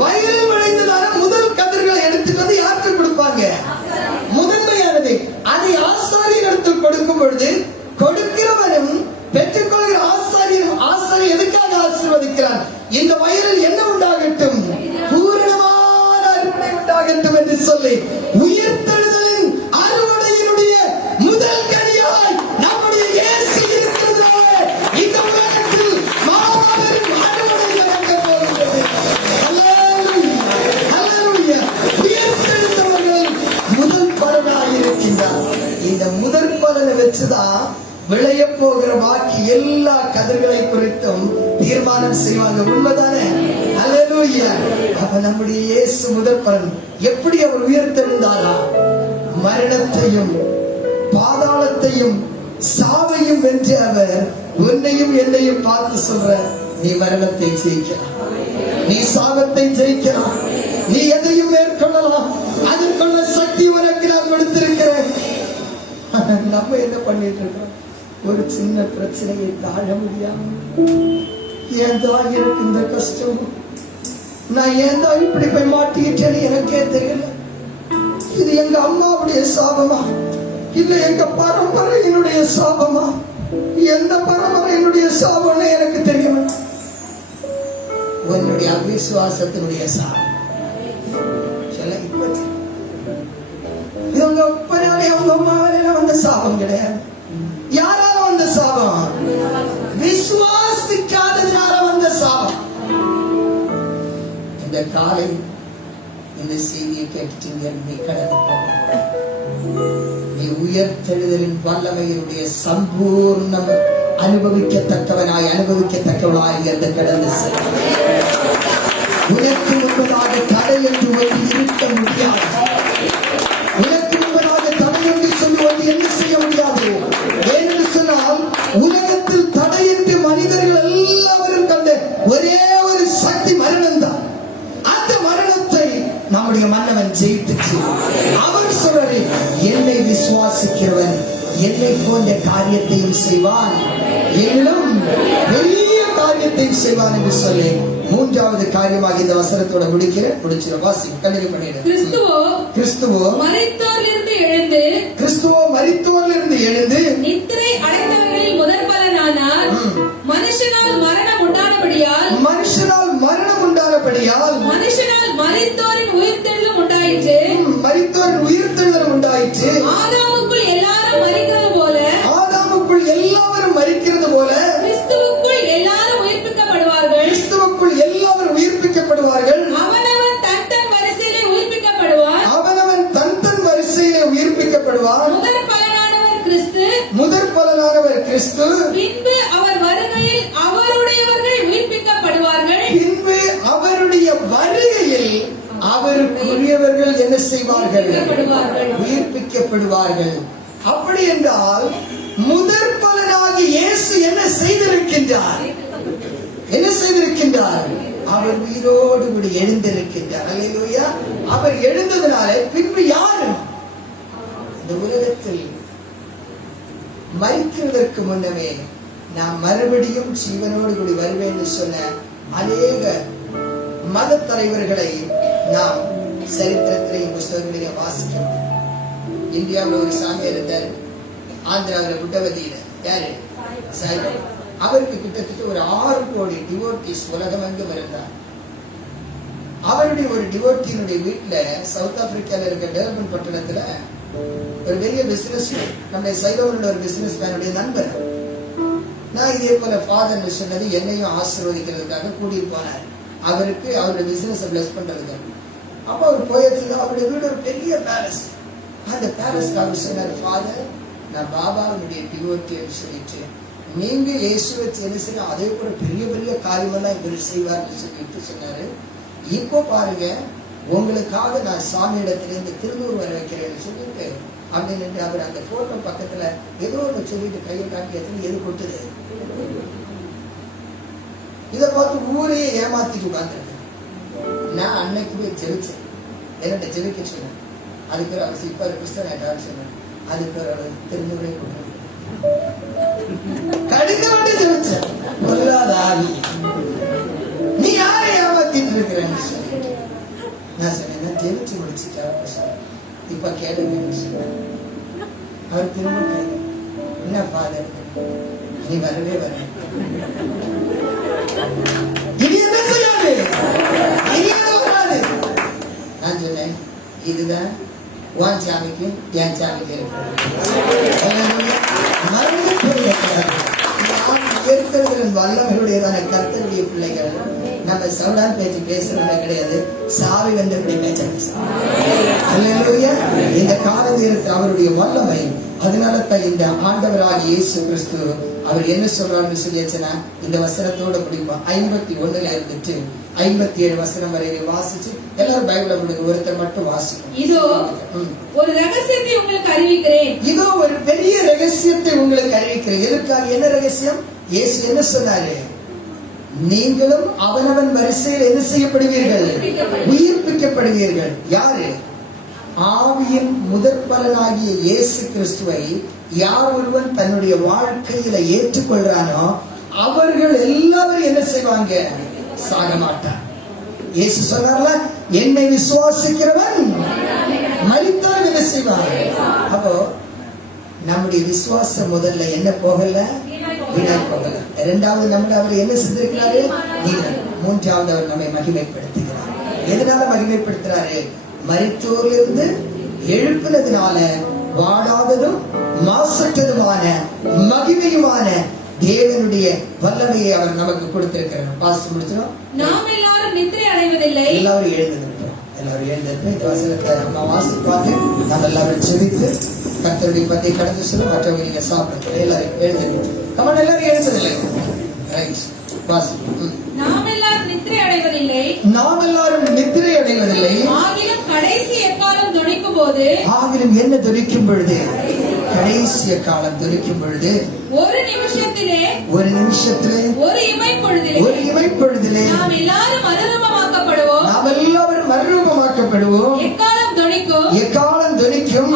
வயலில் விளைந்ததான முதல் கதிர்களை எடுத்துட்டு வந்து யாருக்கு கொடுப்பாங்க? முதன்மையானது. அதை ஆசாரியனிடத்தில் கொடுக்கும் பொழுது கொடுக்கிறவனும் பெற்றுக்கொள்கிற ஆசாரியன் எதுக்காக ஆசீர்வதிக்கிறான்? இந்த வயலில் என்ன உண்டாகட்டும்? பூரணமான அறுவடை உண்டாகட்டும் என்று சொல்லி உயிர்த்தெழுதலின் அறுவடையினுடைய முதல் கனியாய் நம்முடைய இயேசு இருக்கிறதுனால இந்த உலகத்தில் மாபெரும் அறுவடை நடக்க போகிறது. அல்லேலூயா. உயிர்த்தெழுந்தவர்கள் முதல் பலனாய் இருக்கின்றார். இந்த முதற் பலனை வச்சுதான் விளைய போகிற பாக்கி எல்லா கதிர்களை குறித்தும் தீர்மானம் செய்வாங்க. உண்மைதானே? அல்லேலூயா. அப்ப நம்முடைய இயேசு முதற் பலன். எப்படி அவர் உயிர்த்தெழுந்தாரா? மரணத்தையும் பாதாளத்தையும் சாவையும் வென்று அவர் உன்னையும் என்னையும் பார்த்து சொல்ற, நீ மரணத்தை ஜெயிக்கலாம், நீ சாபத்தை ஜெயிக்கலாம், நீ எதையும் மேற்கொள்ளலாம், அதற்குள்ள சக்தி உனக்கு நான் கொடுத்திருக்கிறேன். நம்ம என்ன பண்ணிட்டு இருக்கோம்? ஒரு சின்ன பிரச்சனையை தாழ முடியாம, ஏன்தான் எனக்கு இந்த கஷ்டம், நான் ஏன்தான் இப்படி போய் மாட்டிக்கிட்டேன்னு எனக்கே தெரியல. இது எங்க அம்மாவுடைய சாபமா, இல்ல எங்க பரம்பரையினுடைய சாபமா? எந்த பரம்பரையினுடைய சாபம்னு எனக்கு தெரியல. உன்னுடைய அவிசுவாசத்தினுடைய சாபம். சொல்ல இப்ப இவங்க அப்பனாலே அவங்க அம்மாவாலே வந்த சாபம் கிடையாது. யாரால வந்த சாபம்? விசுவாசிக்காததுனால வந்த சாபம். இந்த காலை இந்த செய்தியை கேட்டீங்க, நீ கடந்து போக, நீ உயர்த்தெழுதலின் வல்லமையினுடைய சம்பூர்ணம் அனுபவிக்கத்தக்கவனாய் அனுபவிக்கத்தக்கவனாய் அந்த கடந்து செல்ல. உனக்கு முன்பதாக தடை என்று ஒன்று இருக்க முடியாது. உனக்கு முன்பதாக தடை என்று சொல்லி ஒன்று என்ன செய்ய முடியாது. ஏனென்று சொன்னால் உலகத்தில் தடை என்று மனிதர்கள் எல்லாரும் கண்ட ஒரே ஒரு சக்தி மரணம் தான். அந்த மரணத்தை நம்முடைய மன்னவன் ஜெயித்துச்சு. அவர் சொல்றாரு, என்னை விசுவாசிக்கிறவன் என்னை போன்ற காரியத்தையும் செய்வான், என்னும் பெரிய காரியத்தையும் செய்வான் என்று சொல்லி மூன்றாவது காரியமாக இந்த வசனத்தோட முடிச்சிட வாசி கண்டினியூ பண்ணிடு. கிறிஸ்துவோ மரித்தோரிலிருந்து எழுந்து நித்திரை அடைந்தவர்களில் முதற் பலனானார். மனுஷனால் மரணம் உண்டானபடியால் மனுஷனால் மரித்தோரின் உயிர்த்தெழுதலும் உண்டாயிற்று. ஆதாமுக்குள் எல்லாரும் மரிக்கிறது போல கிறிஸ்துவுக்குள் எல்லாரும் உயிர்ப்பிக்கப்படுவார்கள். அவனவன் தன் தன் வரிசையிலே உயிர்ப்பிக்கப்படுவான். முதற் பலனானவர் கிறிஸ்து. பின்பு அவர் வருகையில் அவருக்குரியவர்கள் என்ன செய்வார்கள்? உயிர்ப்பிக்கப்படுவார்கள். அப்படி என்றால் முதற் பலனாகி இயேசு என்ன செய்திருக்கின்றார்? அவர் உயிரோடு கூட எழுந்திருக்கின்றார். அல்லேலூயா. அவர் எழுந்ததனாலே பின்பு யாரு இந்த உலகத்தில் மரிக்கிறதற்கு முன்னமே நான் மறுபடியும் ஜீவனோடு கூட வருவேன் என்று சொன்ன அநேக மத தலைவர்களை நாம் சரித்திரத்திலையும் புஸ்தகங்களையும் வாசிக்கிறோம். இந்தியாவில் ஒரு சாமியார் இருந்தார், ஆந்திராவில் புட்டவதியில. யாரு? சாய்பாபா. அவருக்கு கிட்டத்தட்ட ஒரு 6 கோடி டிவோட்டிஸ் உலகமெங்கும் இருந்தார். அவருடைய ஒரு டிவோட்டியினுடைய வீட்டுல சவுத் ஆப்பிரிக்கால இருக்க டெர்பன் பட்டணத்துல ஒரு பெரிய பிசினஸ் மேன், நம்முடைய சைலோவனோட ஒரு பிசினஸ் மேனுடைய நண்பர். நான் இதே போல ஃபாதர் சொன்னது என்னையும் ஆசீர்வதிக்கிறதுக்காக கூட்டிட்டு போனார். அவருக்கு அவருடைய பிசினஸ் பிளஸ் பண்றதுக்காக. அப்ப அவர் போயிட்டு அவருடைய வீடு ஒரு பெரிய பேலஸ். அந்த பேலஸ்க்கு அவர் சொன்னார், ஃபாதர் நான் பாபாவுடைய டிவோட்டின்னு சொல்லிட்டு நீங்க இயேசுவை என்ன செய்ய அதே போல பெரிய பெரிய காரியமெல்லாம் இவர் செய்வார்னு சொல்லிட்டு சொன்னாரு. இப்போ பாருங்க, உங்களுக்காக நான் சாமி இடத்திலிருந்து திருநூறு வர வைக்கிறேன்னு சொல்லிட்டு அப்படின்னு அவர் அந்த போட்டோ பக்கத்துல ஏதோ ஒன்று சொல்லிட்டு கையை காட்டி எத்தனை எது கொடுத்தது இதை பார்த்து ஊரையே ஏமாத்திட்டு உட்கார்ந்து. நான் அன்னைக்கு போய் ஜெபிச்சேன், என்னட்ட ஜெபிக்க சொன்னேன். அதுக்கு அவர் இப்ப கிறிஸ்தவ சொன்னேன். அதுக்கு அவர் தெரிஞ்சவரே கொடுத்தார். கடிதம் ஜெபிச்சேன். கொல்லாத ஆவி, நீ யாரை ஏமாத்திட்டு இருக்கிறேன்னு சொல்லி நான் சொன்னேன். ஜெபிச்சு முடிச்சுட்டா இப்ப கேளுங்க. அவர் திரும்ப கேள்வி, என்ன ஃபாதர் நீ வரவே வர, இனி என்ன செய்யாது, இனி என்ன வராது. நான் சொன்னேன், இதுதான் உன் சாமிக்கு என் சாமிக்கு இருக்கிற வல்லமையுடையதான கர்த்தருடைய பிள்ளைகள். நம்ம சவுடான் பேச்சு பேசுறவங்க கிடையாது, சாவி வென்றபடி பேச்ச. இந்த காலத்தில் அவருடைய வல்லமை. அதனால தான் இந்த ஆண்டவராகிய இயேசு கிறிஸ்து அவர் என்ன சொல்றாருன்னு சொல்லியாச்சுன்னா இந்த வசனத்தோட முடிப்போம். 51 இருந்துட்டு 57 வசனம் வரை வாசிச்சு எல்லாரும் பைபிளை கொடுங்க. ஒருத்தர் மட்டும் வாசிக்கும். இதோ ஒரு ரகசியத்தை உங்களுக்கு அறிவிக்கிறேன். இதோ ஒரு பெரிய ரகசியத்தை உங்களுக்கு அறிவிக்கிறேன். எதற்காக? என்ன ரகசியம்? இயேசு என்ன சொன்னாரு? நீங்களும் அவனவன் வரிசையில் என்ன செய்யப்படுவீர்கள்? உயிர்ப்பிக்கப்படுவீர்கள். யாரு? ஆவியின் முதற் பலனாகிய இயேசு கிறிஸ்துவை யார் ஒருவன் தன்னுடைய வாழ்க்கையில ஏற்றுக்கொள்றானோ அவர்கள் எல்லாரும் என்ன செய்வாங்க? சாக மாட்டார். இயேசு சொன்னார்ல, என்னை விசுவாசிக்கிறவன் மரித்தால் என்ன செய்வான்? அப்போ நம்முடைய விசுவாசம் முதல்ல என்ன போகல? வீணாய் போகல. இரண்டாவது நம்முடைய அவர் என்ன செஞ்சிருக்கிறாரு? மூன்றாவது அவர் நம்மை மகிமைப்படுத்துகிறார். எதனால மகிமைப்படுத்துறாரு? மரித்தோரிலிருந்து எழுப்பினதுனால வாடாததும் மாசற்றதுமான மகிமையுமான தேவனுடைய வல்லமையை அவர் நமக்கு கொடுத்திருக்கிறார். பாஸ்ட் முடிச்சிடும். நாம் எல்லாரும் நித்திரை அடைவதில்லை. எல்லாரும் எழுந்திருக்கிறோம். எல்லாரும் எழுந்திருக்கிறோம். இந்த வசனத்தை நம்ம வாசிப்பாங்க. நம்ம எல்லாரும் செபித்து கர்த்தருடைய பத்தி கடந்து சொல்ல மற்றவங்க நீங்க சாப்பிடுறது. எல்லாரும் எழுந்திருக்கிறோம். நம்ம எல்லாரும் எழுந்ததில்லை. ரைட், வாசிப்போம். நாம் எல்லாரும் நித்திரை அடைவதில்லை. நாம் எல்லாரும் நித்திரை அடைவதில்லை. ஆகிலும் கடைசி எக்காலம் துணிக்கும் போது, ஆகிலும் என்ன துணிக்கும் பொழுது? கடைசி காலம் துணிக்கும் பொழுது ஒரு நிமிஷத்திலே, ஒரு நிமிஷத்திலே, ஒரு இமைப்பொழுதிலே, ஒரு இமைப்பொழுதிலே நாம் எல்லாரும் மறுரூபமாக்கப்படுவோம். நாம் எல்லாரும் மறுரூபமாக்கப்படுவோம். எக்காலம் துணிக்கும், எக்காலம் துணிக்கும்.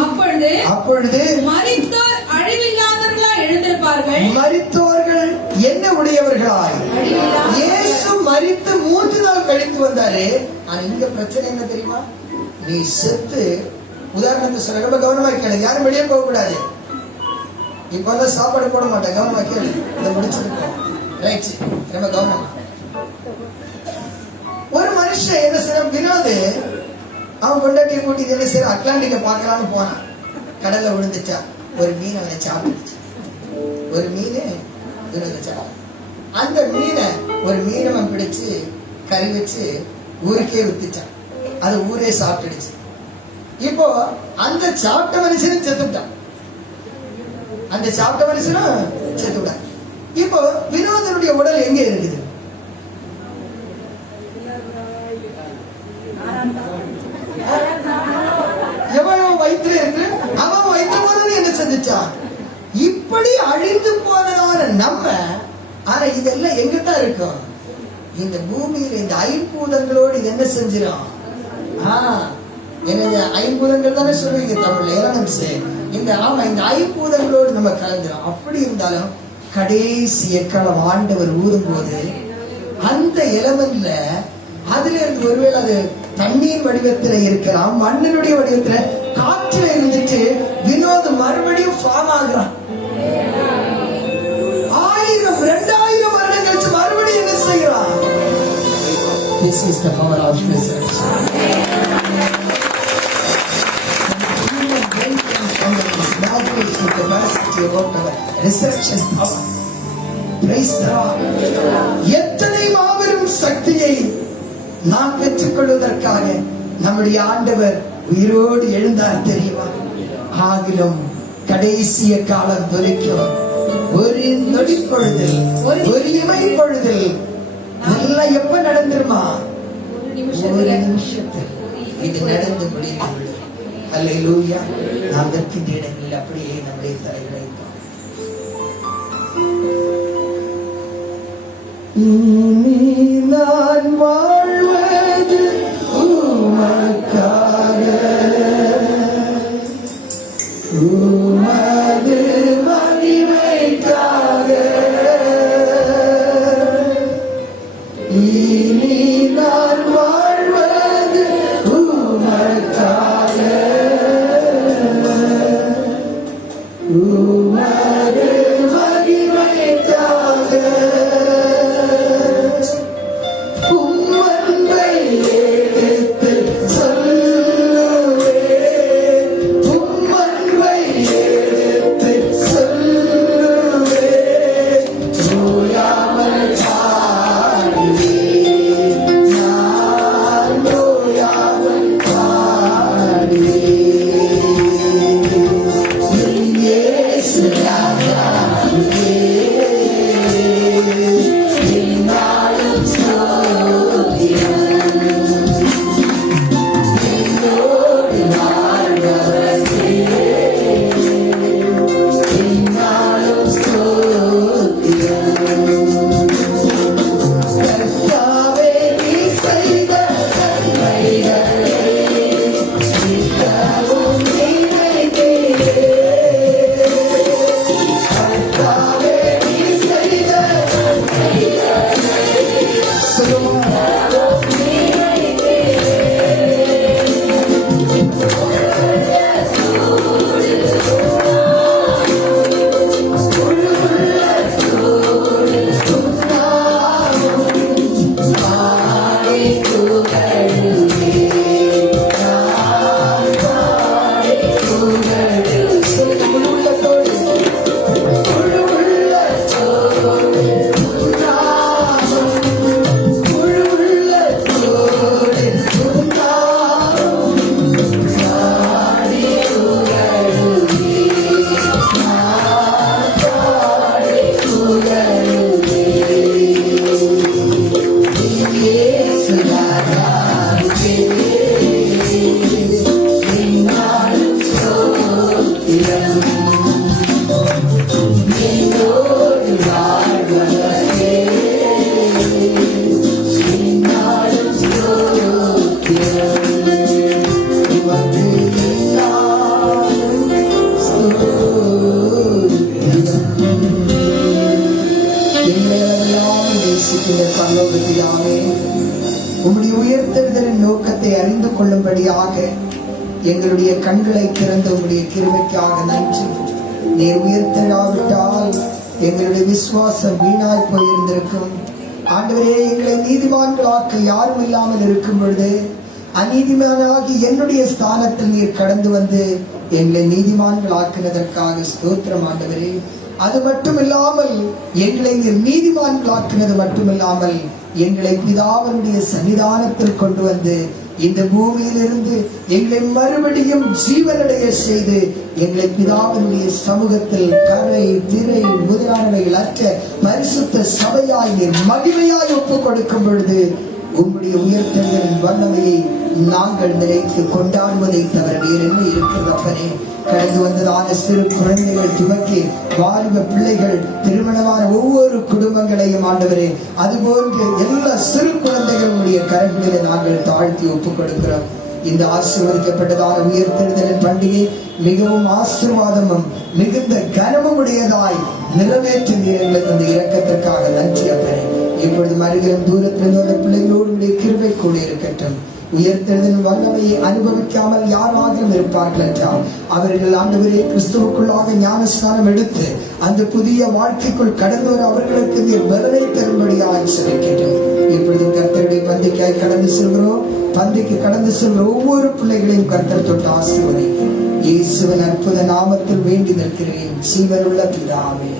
அப்பொழுது மரித்தோர் அழிவில்லாதவர்களாய் எழுந்திருப்பார்கள். மரித்தோர்கள் என்ன உடையவர்களாய்? இயேசு மரித்து 3 நாள் கழித்து வந்தாரு. ஆனா இங்க பிரச்சனை என்ன தெரியுமா? நீ செத்து, உதாரணத்தை சொல்ல, ரொம்ப கவனமா கேளு. யாரும் வெளியே போக கூடாது. இப்ப வந்து சாப்பாடு போட மாட்டேன். கவனமா கேளு. இதை முடிச்சிருக்கோம். ரைட், ரொம்ப கவனமா. ஒரு மனுஷன் என்ன செய்ய, வினோது அவன் கொண்டாட்டியை கூட்டிட்டு என்ன செய்ய, அட்லாண்டிக்க பார்க்கலான்னு போனான். கடல்ல விழுந்துட்டா. ஒரு மீன் அவனை சாப்பிடுச்சு. ஒரு மீன் விழுந்துச்சா. அந்த மீனை ஒரு மீனவன் பிடிச்சு கறி வச்சு ஊருக்கே வித்துட்டான். அது ஊரே சாப்பிட்டுடுச்சு. இப்போ அந்த சாப்பிட்ட மனுஷனும் செத்துட்டான். அந்த சாப்பிட்ட மனுஷனும் செத்துட்டான். இப்போ வினோதனுடைய உடல் எங்க இருக்குது? எவன் வயிற்று இருக்கு, அவன் வயிற்று போது என்ன செஞ்சுட்டான்? இப்படி அழிந்து போனதான நம்ம, ஆனா இதெல்லாம் எங்கதான் இருக்கும்? இந்த பூமியில இந்த ஐம்பூதங்களோடு இது என்ன செஞ்சிடும்? என்னது ஐம்பூதங்கள் தானே சொல்லுவீங்க தமிழ்ல, எலமெண்ட்ஸ். இந்த ஆமா, இந்த ஐம்பூதங்களோடு நம்ம கலந்துடும். அப்படி இருந்தாலும் கடைசி எக்காலம் ஆண்டவர் ஊதும் போது அந்த எலமெண்ட்ல அதுல இருந்து ஒருவேளை அது தண்ணீர் வடிவத்துல இருக்கலாம், மண்ணினுடைய வடிவத்துல, காற்றுல இருந்துட்டு வினோத் மறுபடியும் ஃபார்ம் ஆகுறான். 1000 2000 வருடம் கழிச்சு மறுபடியும் என்ன செய்யறான்? This is the power of resurrection. Resurrection power. Praise the Lord. எத்தனை மாபெரும் சக்தியை நாம் பெற்றுக்கொள்வதற்காக நம்முடைய ஆண்டவர் உயிரோடு எழுந்தார் தெரியுமா? ஆகிலும் கடைசிய காலம் துணிக்கும். ஒரு நொடி பொழுதில், ஒரு இமை பொழுதில் எல்லாம் எப்ப நடந்துருமா? ஒரு நிமிஷத்தில் இது நடந்து முடிந்து. அல்லேலூயா. நாம் இருக்கின்ற இடங்களில் அப்படியே நம்முடைய தலைகளை இனி நான் வாழ்வது உமக்காக, உமது மகிமைக்காக. இனி நான் வாழ்வது உமக்காக, உமது மகிமைக்காக. உம்மன்பை எடுத்துச் சொல்லுவேன், உம்மன்பை எடுத்துச் சொல்லுவேன். ஓயாமல் பாடுவேன், நான் ஓயாமல் பாடுவேன். என் இயேசு ராஜாவே, என்னாலும் ஸ்தோத்திரம். என்னோடு வாழ்பவரே, என்னாலும் ஸ்தோத்திரம். கர்த்தாவே, நீ செய்த நன்மைகளை நித்தமும் நினைக்கிறேன். கர்த்தாவே, நீ செய்த சொல்லுமா? உம்முடைய உயர்த்தெழுதலின் நோக்கத்தை அறிந்து கொள்ளும்படியாக எங்களுடைய கண்களை திறந்த உம்முடைய கிருபைக்காக நன்றி. நீர் உயர்த்தெழாவிட்டால் எங்களுடைய விசுவாசம் வீணாய் போயிருந்திருக்கும். ஆண்டவரே, எங்களை நீதிமான்களாக்க யாரும் இல்லாமல் இருக்கும் பொழுது அநீதிமானாகி என்னுடைய ஸ்தானத்தில் நீர் கடந்து வந்து எங்களை நீதிமான்களாக்கினதற்காக ஸ்தோத்திரம் ஆண்டவரே. அது மட்டுமில்லாமல் எங்களை நீர் நீதிமான்களாக்கினது மட்டுமில்லாமல் எங்களை பிதாவினுடைய சன்னிதானத்தில் கொண்டு வந்து இந்த பூமியிலிருந்து எங்களை மறுபடியும் ஜீவனடைய செய்து எங்களை பிதாவினுடைய சமூகத்தில் கரை திரை முதலானவைகள் அற்ற பரிசுத்த சபையாய் நீர் மகிமையாய் ஒப்புக் கொடுக்கும் பொழுது உம்முடைய உயர்த்தலின் வல்லமையை நாங்கள் நினைத்து கொண்டாடுவதை தவிர வேறு என்ன இருக்கிறது அப்பனே? கடந்து வந்ததான சிறு குழந்தைகள் துவக்கி வாலிப பிள்ளைகள் திருமணமான ஒவ்வொரு குடும்பங்களையும் ஆண்டவரே, அதுபோன்று எல்லா சிறு குழந்தைகளுடைய கரங்களிலே நாங்கள் தாழ்த்தி ஒப்புக் கொடுக்கிறோம். இந்த ஆசீர்வதிக்கப்பட்டதான உயர்த்தெழுதலின் பண்டிகை மிகவும் ஆசீர்வாதமும் மிகுந்த கனமும் உடையதாய் நிறைவேற்றி எங்களுக்கு அந்த இரக்கத்திற்காக நன்றி அப்பனே. இப்பொழுது மருகிலும் தூரத்திலிருந்து பிள்ளைகளோடு உடைய கிருபை கூட இருக்கட்டும். உயர்த்தெழுதலின் வல்லமையை அனுபவிக்காமல் யாராகவும் இருப்பார்கள் என்றால் அவர்கள் ஆண்டவரே கிறிஸ்துவுக்குள்ளாக ஞானஸ்நானம் எடுத்து அந்த புதிய வாழ்க்கைக்குள் கடந்து வர அவர்களுக்கு நீர் பலனை தரும்படியாய் செலுத்தட்டும். இப்பொழுது கர்த்தருடைய பந்திக்காய் கடந்து செல்கிறோம். பந்திக்கு கடந்து செல்கிற ஒவ்வொரு பிள்ளைகளையும் கர்த்தர் தொட்டு ஆசீர்வதிக்கும். இயேசுவின் அற்புத நாமத்தில் வேண்டி நிற்கிறேன், ஜீவனுள்ள பிதாவே.